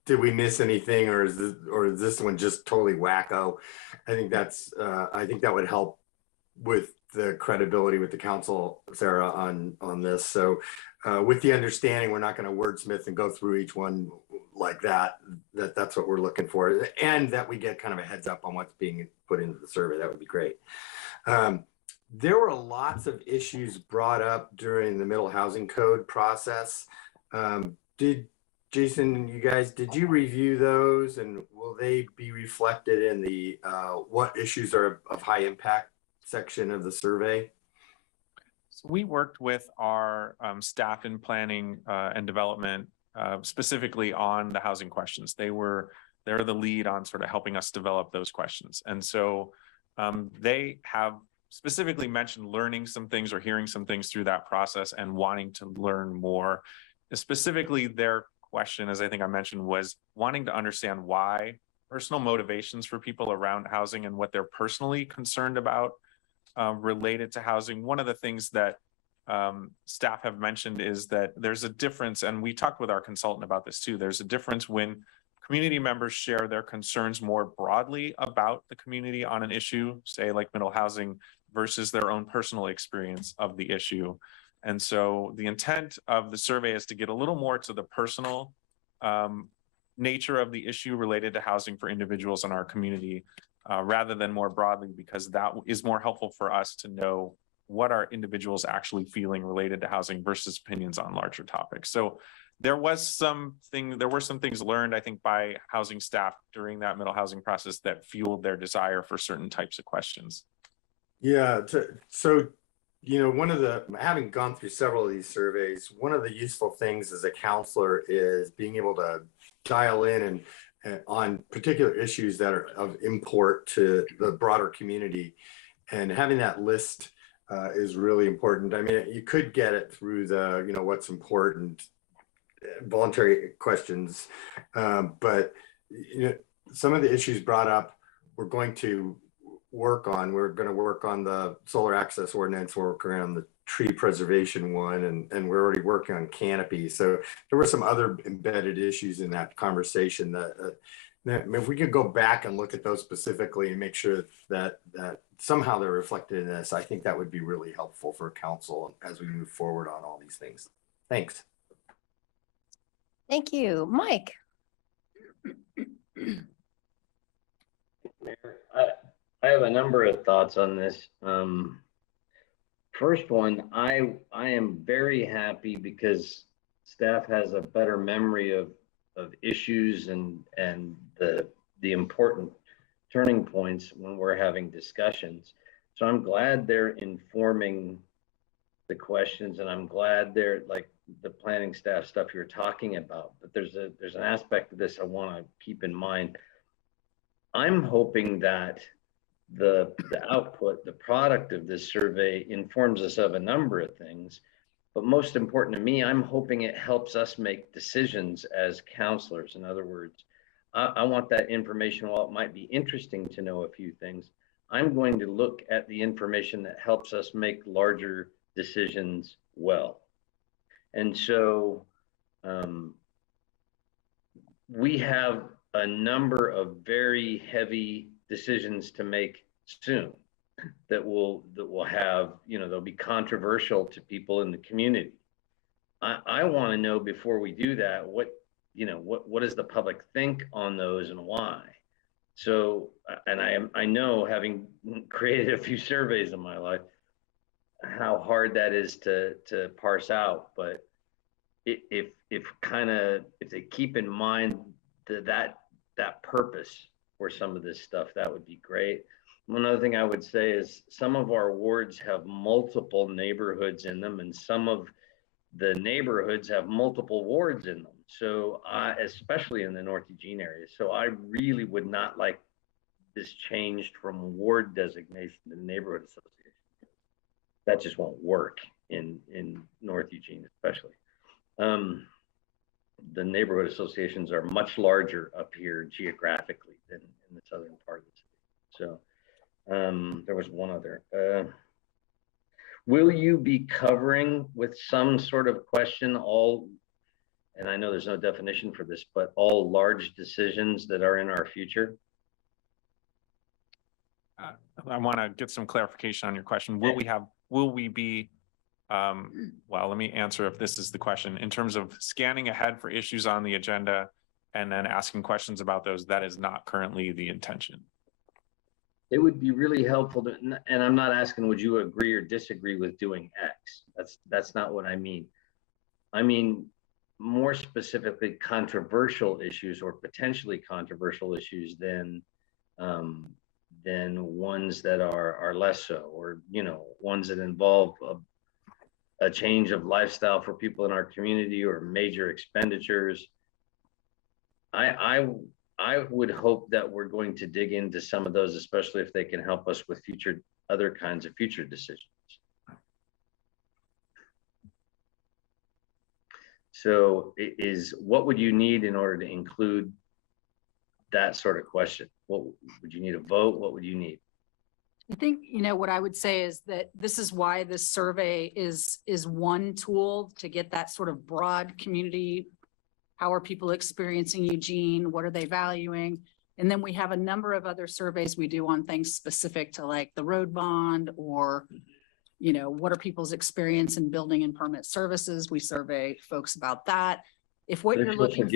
did we miss anything, or is this one just totally wacko? I think that would help with the credibility with the council, Sarah, on this. So with the understanding we're not going to wordsmith and go through each one like that's what we're looking for, and that we get kind of a heads up on what's being put into the survey. That would be great. There were lots of issues brought up during the middle housing code process. Did Jason, you guys, did you review those, and will they be reflected in the what issues are of high impact section of the survey? So we worked with our staff in planning and development specifically on the housing questions. They're the lead on sort of helping us develop those questions. And so they have specifically mentioned learning some things or hearing some things through that process and wanting to learn more. Specifically, their question, as I think I mentioned, was wanting to understand why, personal motivations for people around housing and what they're personally concerned about related to housing. One of the things that staff have mentioned is that there's a difference, and we talked with our consultant about this too, there's a difference when community members share their concerns more broadly about the community on an issue, say like middle housing, versus their own personal experience of the issue. And so the intent of the survey is to get a little more to the personal nature of the issue related to housing for individuals in our community, rather than more broadly, because that is more helpful for us to know what are individuals actually feeling related to housing versus opinions on larger topics. So there were some things learned, I think, by housing staff during that middle housing process that fueled their desire for certain types of questions. Yeah, so having gone through several of these surveys, one of the useful things as a counselor is being able to dial in and on particular issues that are of import to the broader community, and having that list is really important. I mean, you could get it through the, what's important, voluntary questions, but some of the issues brought up, we're going to work on the solar access ordinance, we're working on the tree preservation one, and we're already working on canopy. So there were some other embedded issues in that conversation that If we could go back and look at those specifically and make sure that somehow they're reflected in this, I think that would be really helpful for council as we move forward on all these things. Thanks. Thank you. Mike? Mayor, I have a number of thoughts on this. First one, I am very happy because staff has a better memory of issues and the important turning points when we're having discussions. So I'm glad they're informing the questions, and I'm glad they're like the planning staff stuff you're talking about. But there's an aspect of this I want to keep in mind. I'm hoping that the output, the product of this survey informs us of a number of things. But most important to me, I'm hoping it helps us make decisions as counselors. In other words, I want that information. While it might be interesting to know a few things, I'm going to look at the information that helps us make larger decisions well. And so we have a number of very heavy decisions to make soon that will have, they'll be controversial to people in the community. I want to know before we do that, what does the public think on those and why? So, and I know, having created a few surveys in my life, how hard that is to parse out. But if they keep in mind that purpose for some of this stuff, that would be great. One other thing I would say is some of our wards have multiple neighborhoods in them, and some of the neighborhoods have multiple wards in them. So especially in the North Eugene area. So I really would not like this changed from ward designation to neighborhood association. That just won't work in North Eugene, especially. The neighborhood associations are much larger up here geographically than in the southern part of the city. So there was one other. Will you be covering with some sort of question all, and I know there's no definition for this, but all large decisions that are in our future? I want to get some clarification on your question. Will we be, well, let me answer if this is the question. In terms of scanning ahead for issues on the agenda and then asking questions about those, that is not currently the intention. It would be really helpful to, and I'm not asking would you agree or disagree with doing X. That's not what I mean. I mean more specifically controversial issues or potentially controversial issues than ones that are less so, or ones that involve a change of lifestyle for people in our community or major expenditures. I would hope that we're going to dig into some of those, especially if they can help us with other kinds of future decisions. So what would you need in order to include that sort of question? What would you need a vote? What would you need? I think, what I would say is that this is why this survey is one tool to get that sort of broad community. How are people experiencing Eugene? What are they valuing? And then we have a number of other surveys we do on things specific to like the road bond or, what are people's experience in building and permit services? We survey folks about that. If what you're looking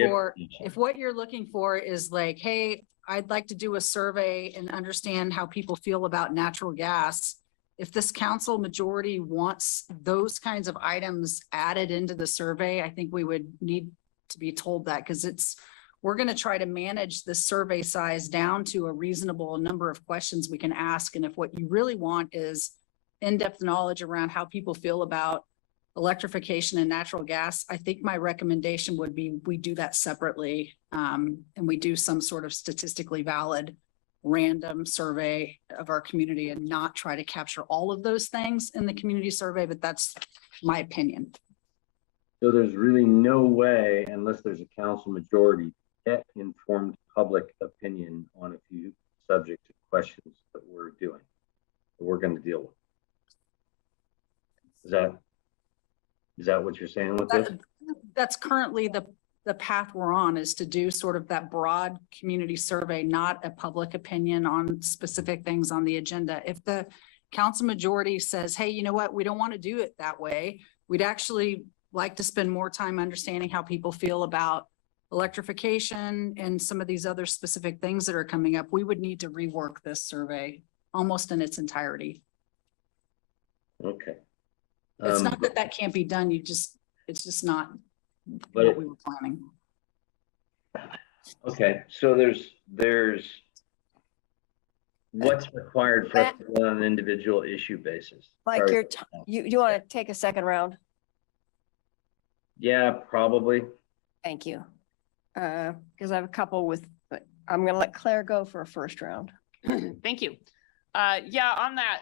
for is like, hey, I'd like to do a survey and understand how people feel about natural gas. If this council majority wants those kinds of items added into the survey, I think we would need to be told that, because we're going to try to manage the survey size down to a reasonable number of questions we can ask. And if what you really want is in-depth knowledge around how people feel about electrification and natural gas, I think my recommendation would be we do that separately, and we do some sort of statistically valid random survey of our community and not try to capture all of those things in the community survey, but that's my opinion. So there's really no way, unless there's a council majority, get informed public opinion on a few subject questions that we're going to deal with. Is that what you're saying with this? That's currently the the path we're on is to do sort of that broad community survey, not a public opinion on specific things on the agenda. If the council majority says, hey, you know what, we don't want to do it that way. We'd actually like to spend more time understanding how people feel about electrification and some of these other specific things that are coming up. We would need to rework this survey almost in its entirety. Okay. It's not that that can't be done. It's just not But what we were planning. Okay, so there's what's required for us to run on an individual issue basis? Mike, Sorry. you want to take a second round? Yeah, probably. Thank you. Because I have a couple but I'm gonna let Claire go for a first round. Thank you. Yeah, on that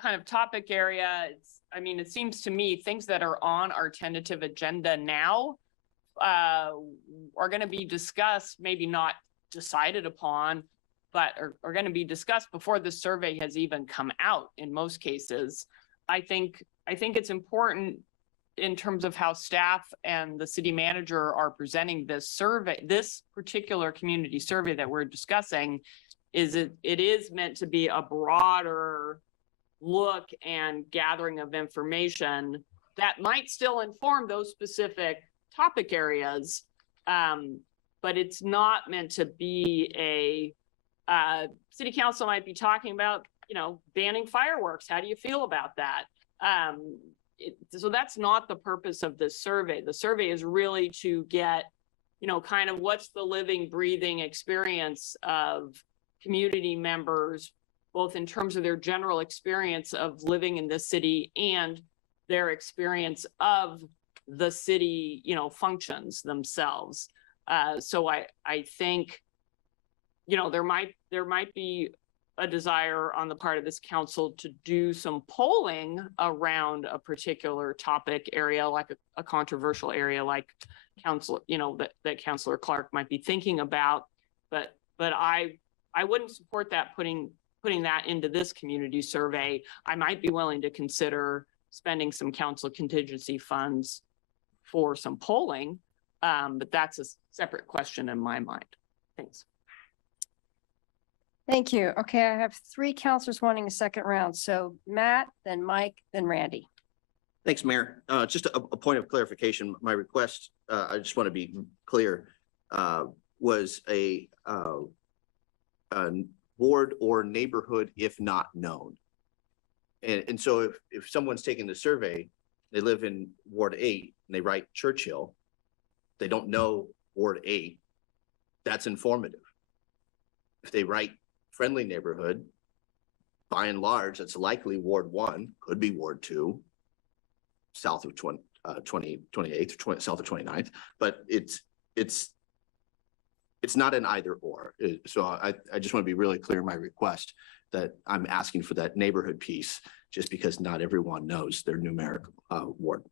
kind of topic area, it seems to me things that are on our tentative agenda now are going to be discussed, maybe not decided upon, but are going to be discussed before the survey has even come out in most cases. I think it's important in terms of how staff and the city manager are presenting this survey, this particular community survey that we're discussing, it is meant to be a broader look and gathering of information that might still inform those specific topic areas. But it's not meant to be city council might be talking about, banning fireworks. How do you feel about that? So that's not the purpose of this survey. The survey is really to get, kind of what's the living, breathing experience of community members, both in terms of their general experience of living in this city and their experience of the city, functions themselves. So I think, there might be a desire on the part of this council to do some polling around a particular topic area, like a controversial area, like that Councilor Clark might be thinking about. But I wouldn't support that putting that into this community survey. I might be willing to consider spending some council contingency funds for some polling, but that's a separate question in my mind. Thanks. Thank you. Okay, I have three counselors wanting a second round. So Matt, then Mike, then Randy. Thanks, Mayor. Just a point of clarification. My request, I just want to be clear, was a ward or neighborhood if not known. And so if someone's taking the survey, they live in Ward 8 and they write Churchill, they don't know Ward 8, that's informative. If they write friendly neighborhood, by and large, that's likely Ward 1, could be Ward 2, south of 28th, south of 29th, but it's not an either or. So I just want to be really clear in my request that I'm asking for that neighborhood piece, just because not everyone knows their numeric ward.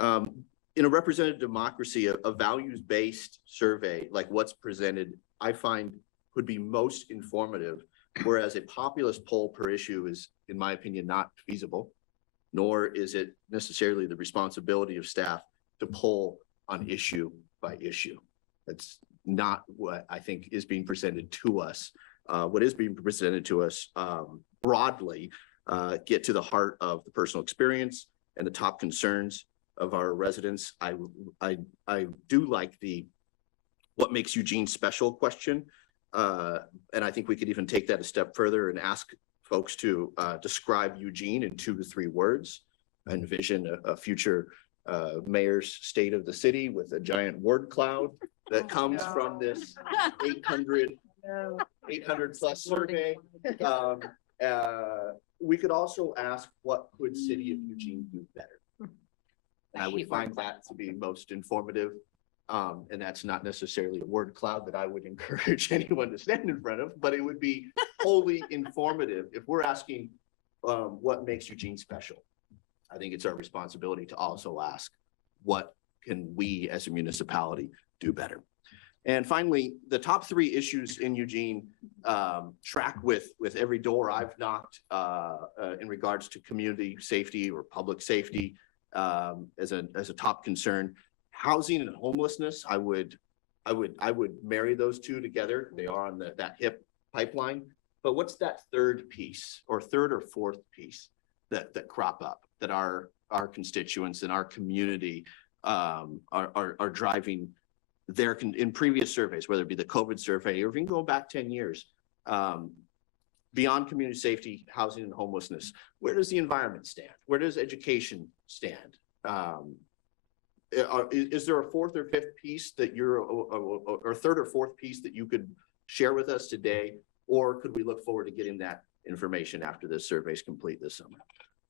In a representative democracy, a values-based survey like what's presented, I find would be most informative, whereas a populist poll per issue is, in my opinion, not feasible, nor is it necessarily the responsibility of staff to poll on issue by issue. That's not what I think is being presented to us. What is being presented to us broadly get to the heart of the personal experience and the top concerns of our residents. I do like the what makes Eugene special question. And I think we could even take that a step further and ask folks to describe Eugene in 2 to 3 words. I envision a future mayor's state of the city with a giant word cloud that comes from this 800 plus survey. We could also ask, what could city of Eugene do better? And I would find that to be most informative. And that's not necessarily a word cloud that I would encourage anyone to stand in front of, but it would be wholly informative. If we're asking what makes Eugene special, I think it's our responsibility to also ask, what can we as a municipality do better? And finally, the top 3 issues in Eugene track with every door I've knocked in regards to community safety or public safety as a top concern. Housing and homelessness, I would marry those two together. They are on that HIP pipeline. But what's that third piece or third or fourth piece that crop up that our constituents and our community are driving in previous surveys, whether it be the COVID survey or even go back 10 years, beyond community safety, housing and homelessness, where does the environment stand? Where does education stand? Is there a fourth or fifth piece that or third or fourth piece that you could share with us today? Or could we look forward to getting that information after this survey is complete this summer?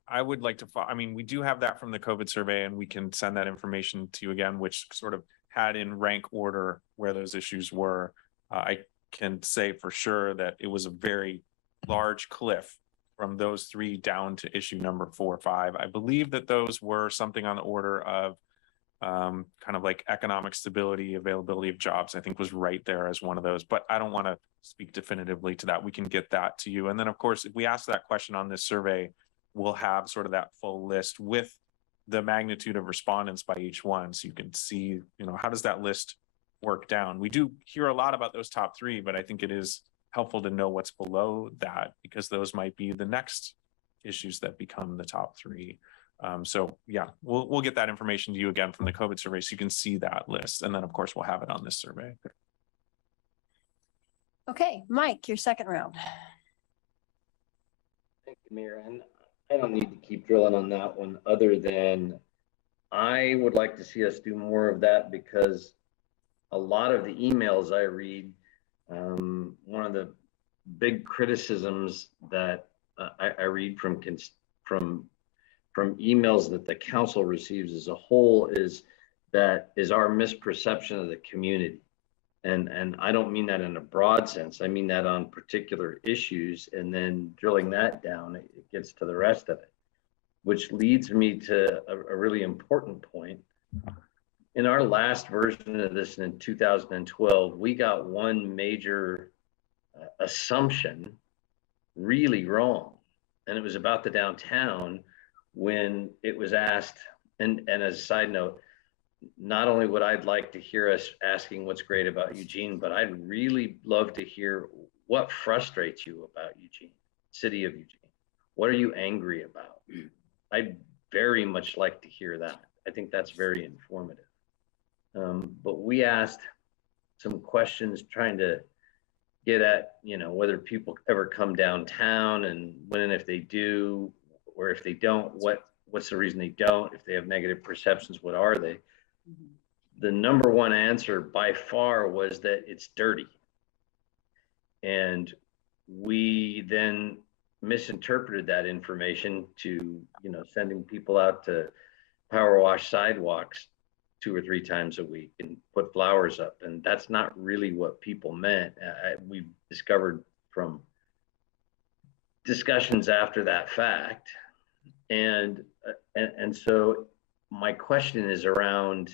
I would like to, I mean, we do have that from the COVID survey and we can send that information to you again, which sort of had in rank order where those issues were. I can say for sure that it was a very large cliff from those three down to issue number 4 or 5. I believe that those were something on the order of kind of like economic stability, availability of jobs, I think was right there as one of those, but I don't want to speak definitively to that. We can get that to you. And then of course, if we ask that question on this survey, we'll have sort of that full list with the magnitude of respondents by each one. So you can see, you know, how does that list work down? We do hear a lot about those top 3, but I think it is helpful to know what's below that because those might be the next issues that become the top 3. So yeah, we'll get that information to you again from the COVID survey so you can see that list. And then of course we'll have it on this survey. Okay, Mike, your second round. Thank you, Mayor. And I don't need to keep drilling on that one other than I would like to see us do more of that because a lot of the emails I read, one of the big criticisms that I read from emails that the council receives as a whole is our misperception of the community. And I don't mean that in a broad sense. I mean that on particular issues and then drilling that down, it gets to the rest of it, which leads me to a really important point. In our last version of this in 2012, we got one major assumption really wrong. And it was about the downtown when it was asked, and as a side note, not only would I like to hear us asking what's great about Eugene, but I'd really love to hear what frustrates you about Eugene, city of Eugene. What are you angry about? I'd very much like to hear that. I think that's very informative. But we asked some questions trying to get at, you know, whether people ever come downtown and when and if they do, or if they don't, what's the reason they don't? If they have negative perceptions, what are they? The number one answer by far was that it's dirty. And we then misinterpreted that information to, you know, sending people out to power wash sidewalks 2 or 3 times a week and put flowers up. And that's not really what people meant. We discovered from discussions after that fact. And so my question is around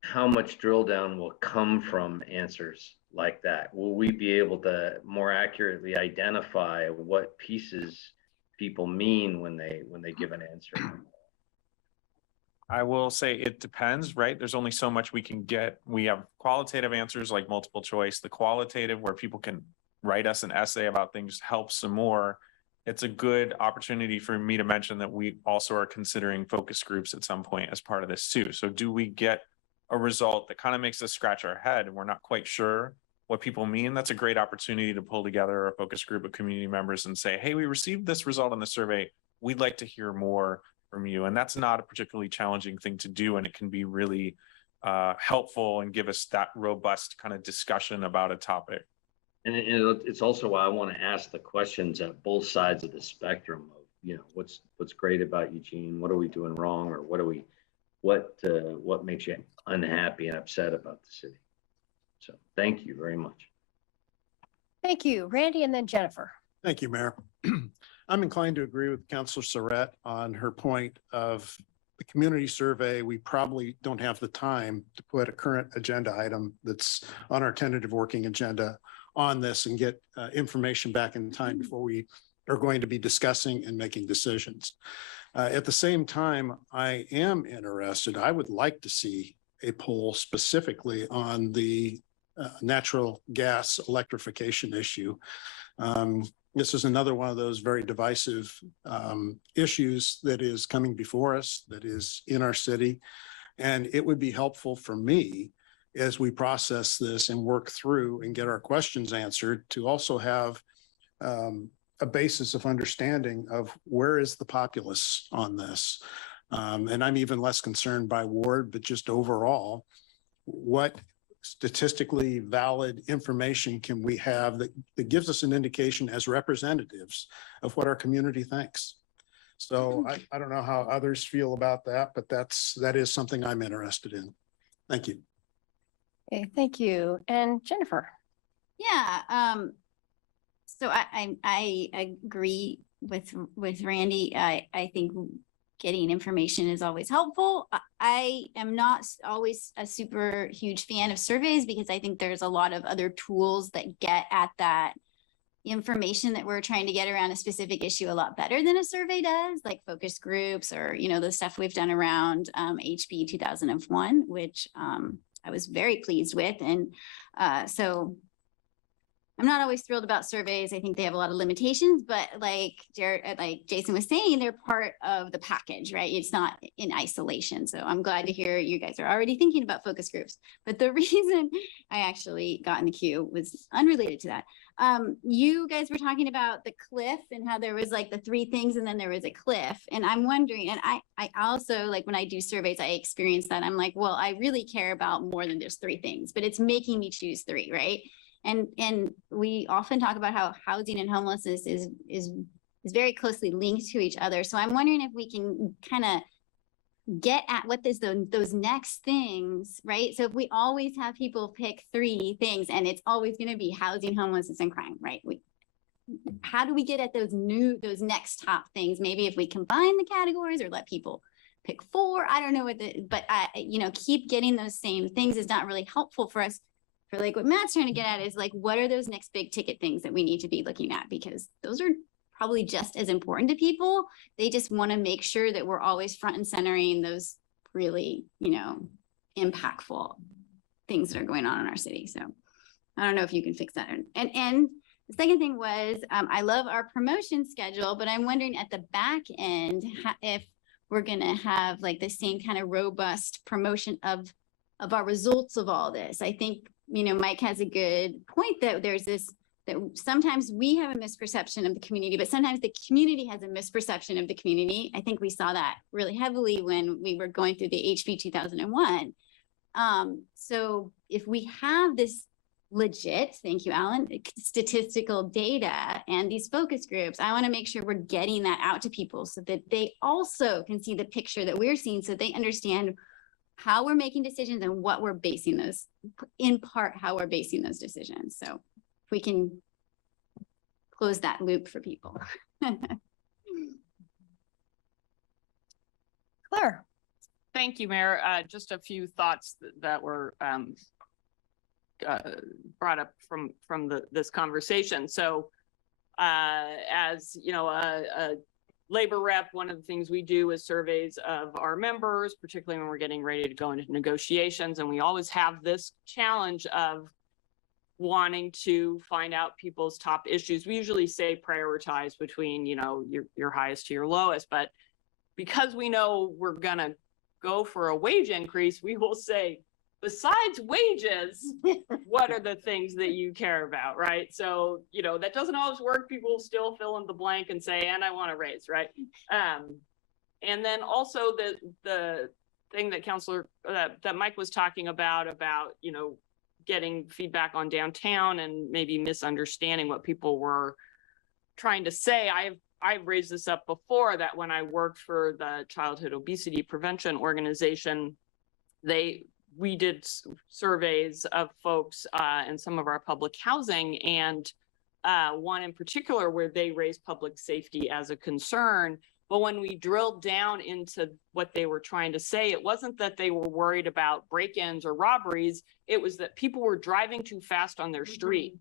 how much drill down will come from answers like that? Will we be able to more accurately identify what pieces people mean when they give an answer? I will say it depends, right? There's only so much we can get. We have qualitative answers like multiple choice. The qualitative where people can write us an essay about things helps some more. It's a good opportunity for me to mention that we also are considering focus groups at some point as part of this too. So do we get a result that kind of makes us scratch our head and we're not quite sure what people mean? That's a great opportunity to pull together a focus group of community members and say, hey, we received this result on the survey. We'd like to hear more from you. And that's not a particularly challenging thing to do. And it can be really helpful and give us that robust kind of discussion about a topic. And it's also why I want to ask the questions at both sides of the spectrum of, you know, what's great about Eugene? What are we doing wrong? Or what makes you unhappy and upset about the city? So thank you very much. Thank you, Randy, and then Jennifer. Thank you, Mayor. I'm inclined to agree with Councilor Surratt on her point of the community survey. We probably don't have the time to put a current agenda item that's on our tentative working agenda on this and get information back in time before we are going to be discussing and making decisions. At the same time, I am interested, I would like to see a poll specifically on the natural gas electrification issue. This is another one of those very divisive issues that is coming before us, that is in our city. And it would be helpful for me as we process this and work through and get our questions answered to also have a basis of understanding of where is the populace on this. And I'm even less concerned by ward, but just overall, what statistically valid information can we have that gives us an indication as representatives of what our community thinks? So I don't know how others feel about that, but that is something I'm interested in. Thank you. Okay, thank you. And Jennifer? Yeah, so I agree with Randy. I think getting information is always helpful. I am not always a super huge fan of surveys because I think there's a lot of other tools that get at that information that we're trying to get around a specific issue a lot better than a survey does, like focus groups or, you know, the stuff we've done around HB 2001, which I was very pleased with. And so I'm not always thrilled about surveys. I think they have a lot of limitations, but like Jason was saying, they're part of the package, right? It's not in isolation. So I'm glad to hear you guys are already thinking about focus groups. But the reason I actually got in the queue was unrelated to that. You guys were talking about the cliff and how there was like the 3 things and then there was a cliff. And I'm wondering, and I also, like when I do surveys, I experience that. I'm like, well, I really care about more than just 3 things, but it's making me choose 3, right? And we often talk about how housing and homelessness is very closely linked to each other. So I'm wondering if we can kind of get at what is those next things, right? So if we always have people pick 3 things and it's always going to be housing, homelessness, and crime, right? How do we get at those next top things? Maybe if we combine the categories or let people pick 4, I don't know but keep getting those same things is not really helpful for us. For like what Matt's trying to get at is like, what are those next big ticket things that we need to be looking at? Because those are probably just as important to people. They just want to make sure that we're always front and centering those really, impactful things that are going on in our city. So I don't know if you can fix that. And the second thing was, I love our promotion schedule, but I'm wondering at the back end, if we're going to have like the same kind of robust promotion of our results of all this. I think, Mike has a good point that there's this, that sometimes we have a misperception of the community, but sometimes the community has a misperception of the community. I think we saw that really heavily when we were going through the HB 2001. So if we have this legit, thank you, Alan, statistical data and these focus groups, I want to make sure we're getting that out to people so that they also can see the picture that we're seeing, so they understand how we're making decisions and what we're basing those, in part, how we're basing those decisions. So if we can close that loop for people. Claire. Thank you, Mayor. Just a few thoughts that were brought up from this conversation. So as you know, a labor rep, one of the things we do is surveys of our members, particularly when we're getting ready to go into negotiations. And we always have this challenge of wanting to find out people's top issues. We usually say prioritize between, your highest to your lowest, but because we know we're gonna go for a wage increase, we will say, besides wages, what are the things that you care about, right? So, that doesn't always work. People still fill in the blank and say, and I want to raise, right? And then also the thing that that Mike was talking about, getting feedback on downtown and maybe misunderstanding what people were trying to say. I've raised this up before, that when I worked for the Childhood Obesity Prevention Organization, we did surveys of folks in some of our public housing, and one in particular where they raised public safety as a concern. But when we drilled down into what they were trying to say, it wasn't that they were worried about break-ins or robberies. It was that people were driving too fast on their street.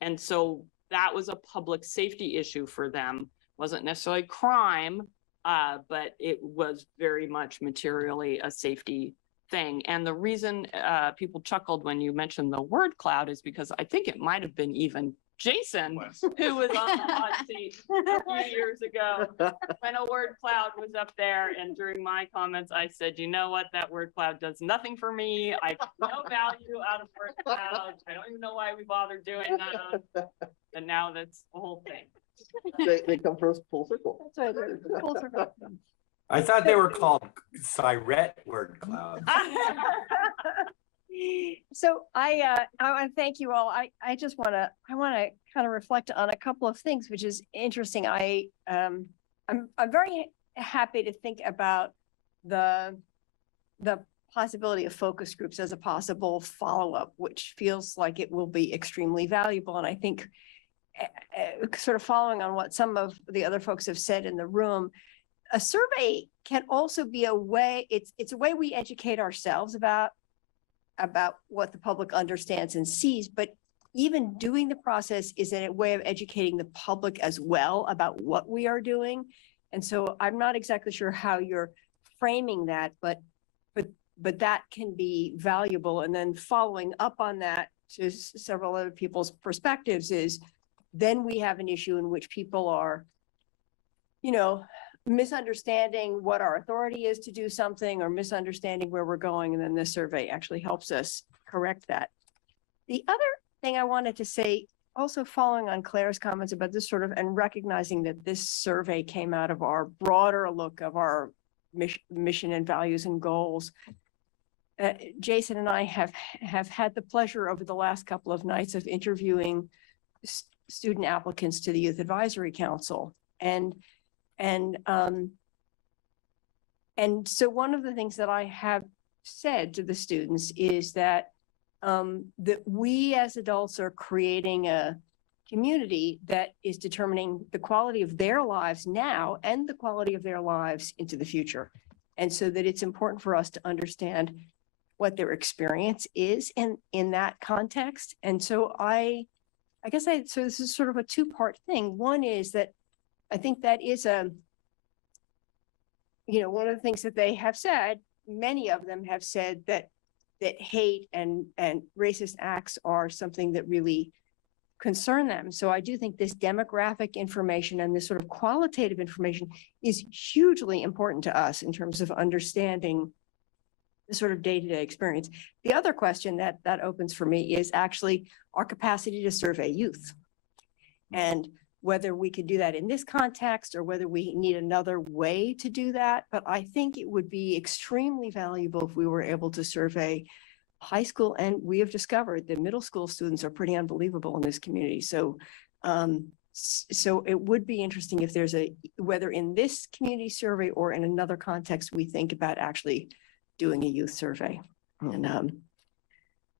And so that was a public safety issue for them. It wasn't necessarily crime, but it was very much materially a safety thing. And the reason people chuckled when you mentioned the word cloud is because I think it might have been even Jason who was on the hot seat a few years ago when a word cloud was up there. And during my comments, I said, you know what, that word cloud does nothing for me. I get no value out of word clouds. I don't even know why we bothered doing that. And now that's the whole thing. They come first full circle. That's right, full circle. I thought they were called siret word clouds. So I want to thank you all. I just want to, kind of reflect on a couple of things, which is interesting. I'm very happy to think about the possibility of focus groups as a possible follow-up, which feels like it will be extremely valuable. And I think sort of following on what some of the other folks have said in the room, a survey can also be a way, it's a way we educate ourselves about what the public understands and sees, but even doing the process is a way of educating the public as well about what we are doing. And so I'm not exactly sure how you're framing that, but that can be valuable. And then following up on that to several other people's perspectives is then we have an issue in which people are, misunderstanding what our authority is to do something or misunderstanding where we're going. And then this survey actually helps us correct that. The other thing I wanted to say, also following on Claire's comments about this sort of, and recognizing that this survey came out of our broader look of our mission and values and goals. Jason and I have had the pleasure over the last couple of nights of interviewing student applicants to the Youth Advisory Council. And so one of the things that I have said to the students is that that we as adults are creating a community that is determining the quality of their lives now and the quality of their lives into the future. And so that it's important for us to understand what their experience is in that context. And so so this is sort of a two-part thing. One is that I think that is one of the things that they have said, many of them have said that hate and racist acts are something that really concern them. So I do think this demographic information and this sort of qualitative information is hugely important to us in terms of understanding the sort of day-to-day experience. The other question that opens for me is actually our capacity to survey youth. And whether we could do that in this context or whether we need another way to do that. But I think it would be extremely valuable if we were able to survey high school, and we have discovered that middle school students are pretty unbelievable in this community. So, so it would be interesting if there's whether in this community survey or in another context, we think about actually doing a youth survey. And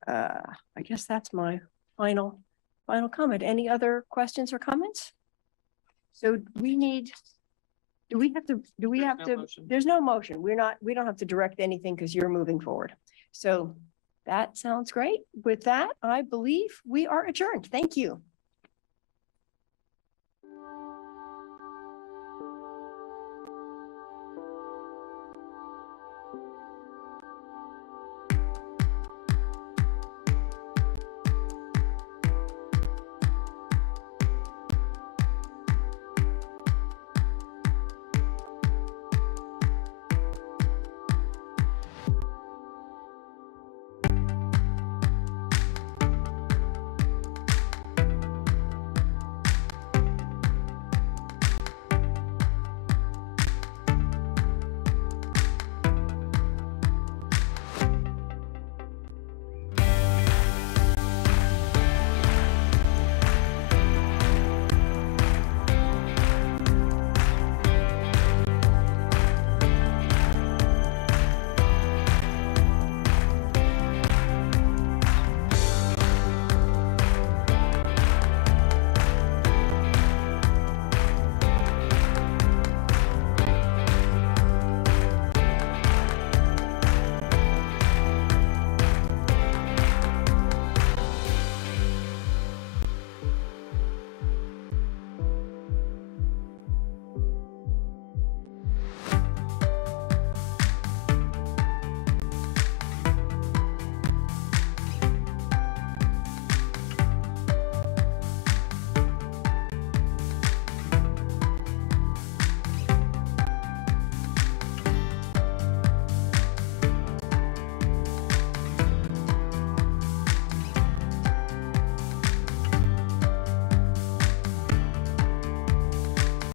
I guess that's my final comment. Any other questions or comments? So we have to, there's no motion. We don't have to direct anything because you're moving forward. So that sounds great. With that, I believe we are adjourned. Thank you.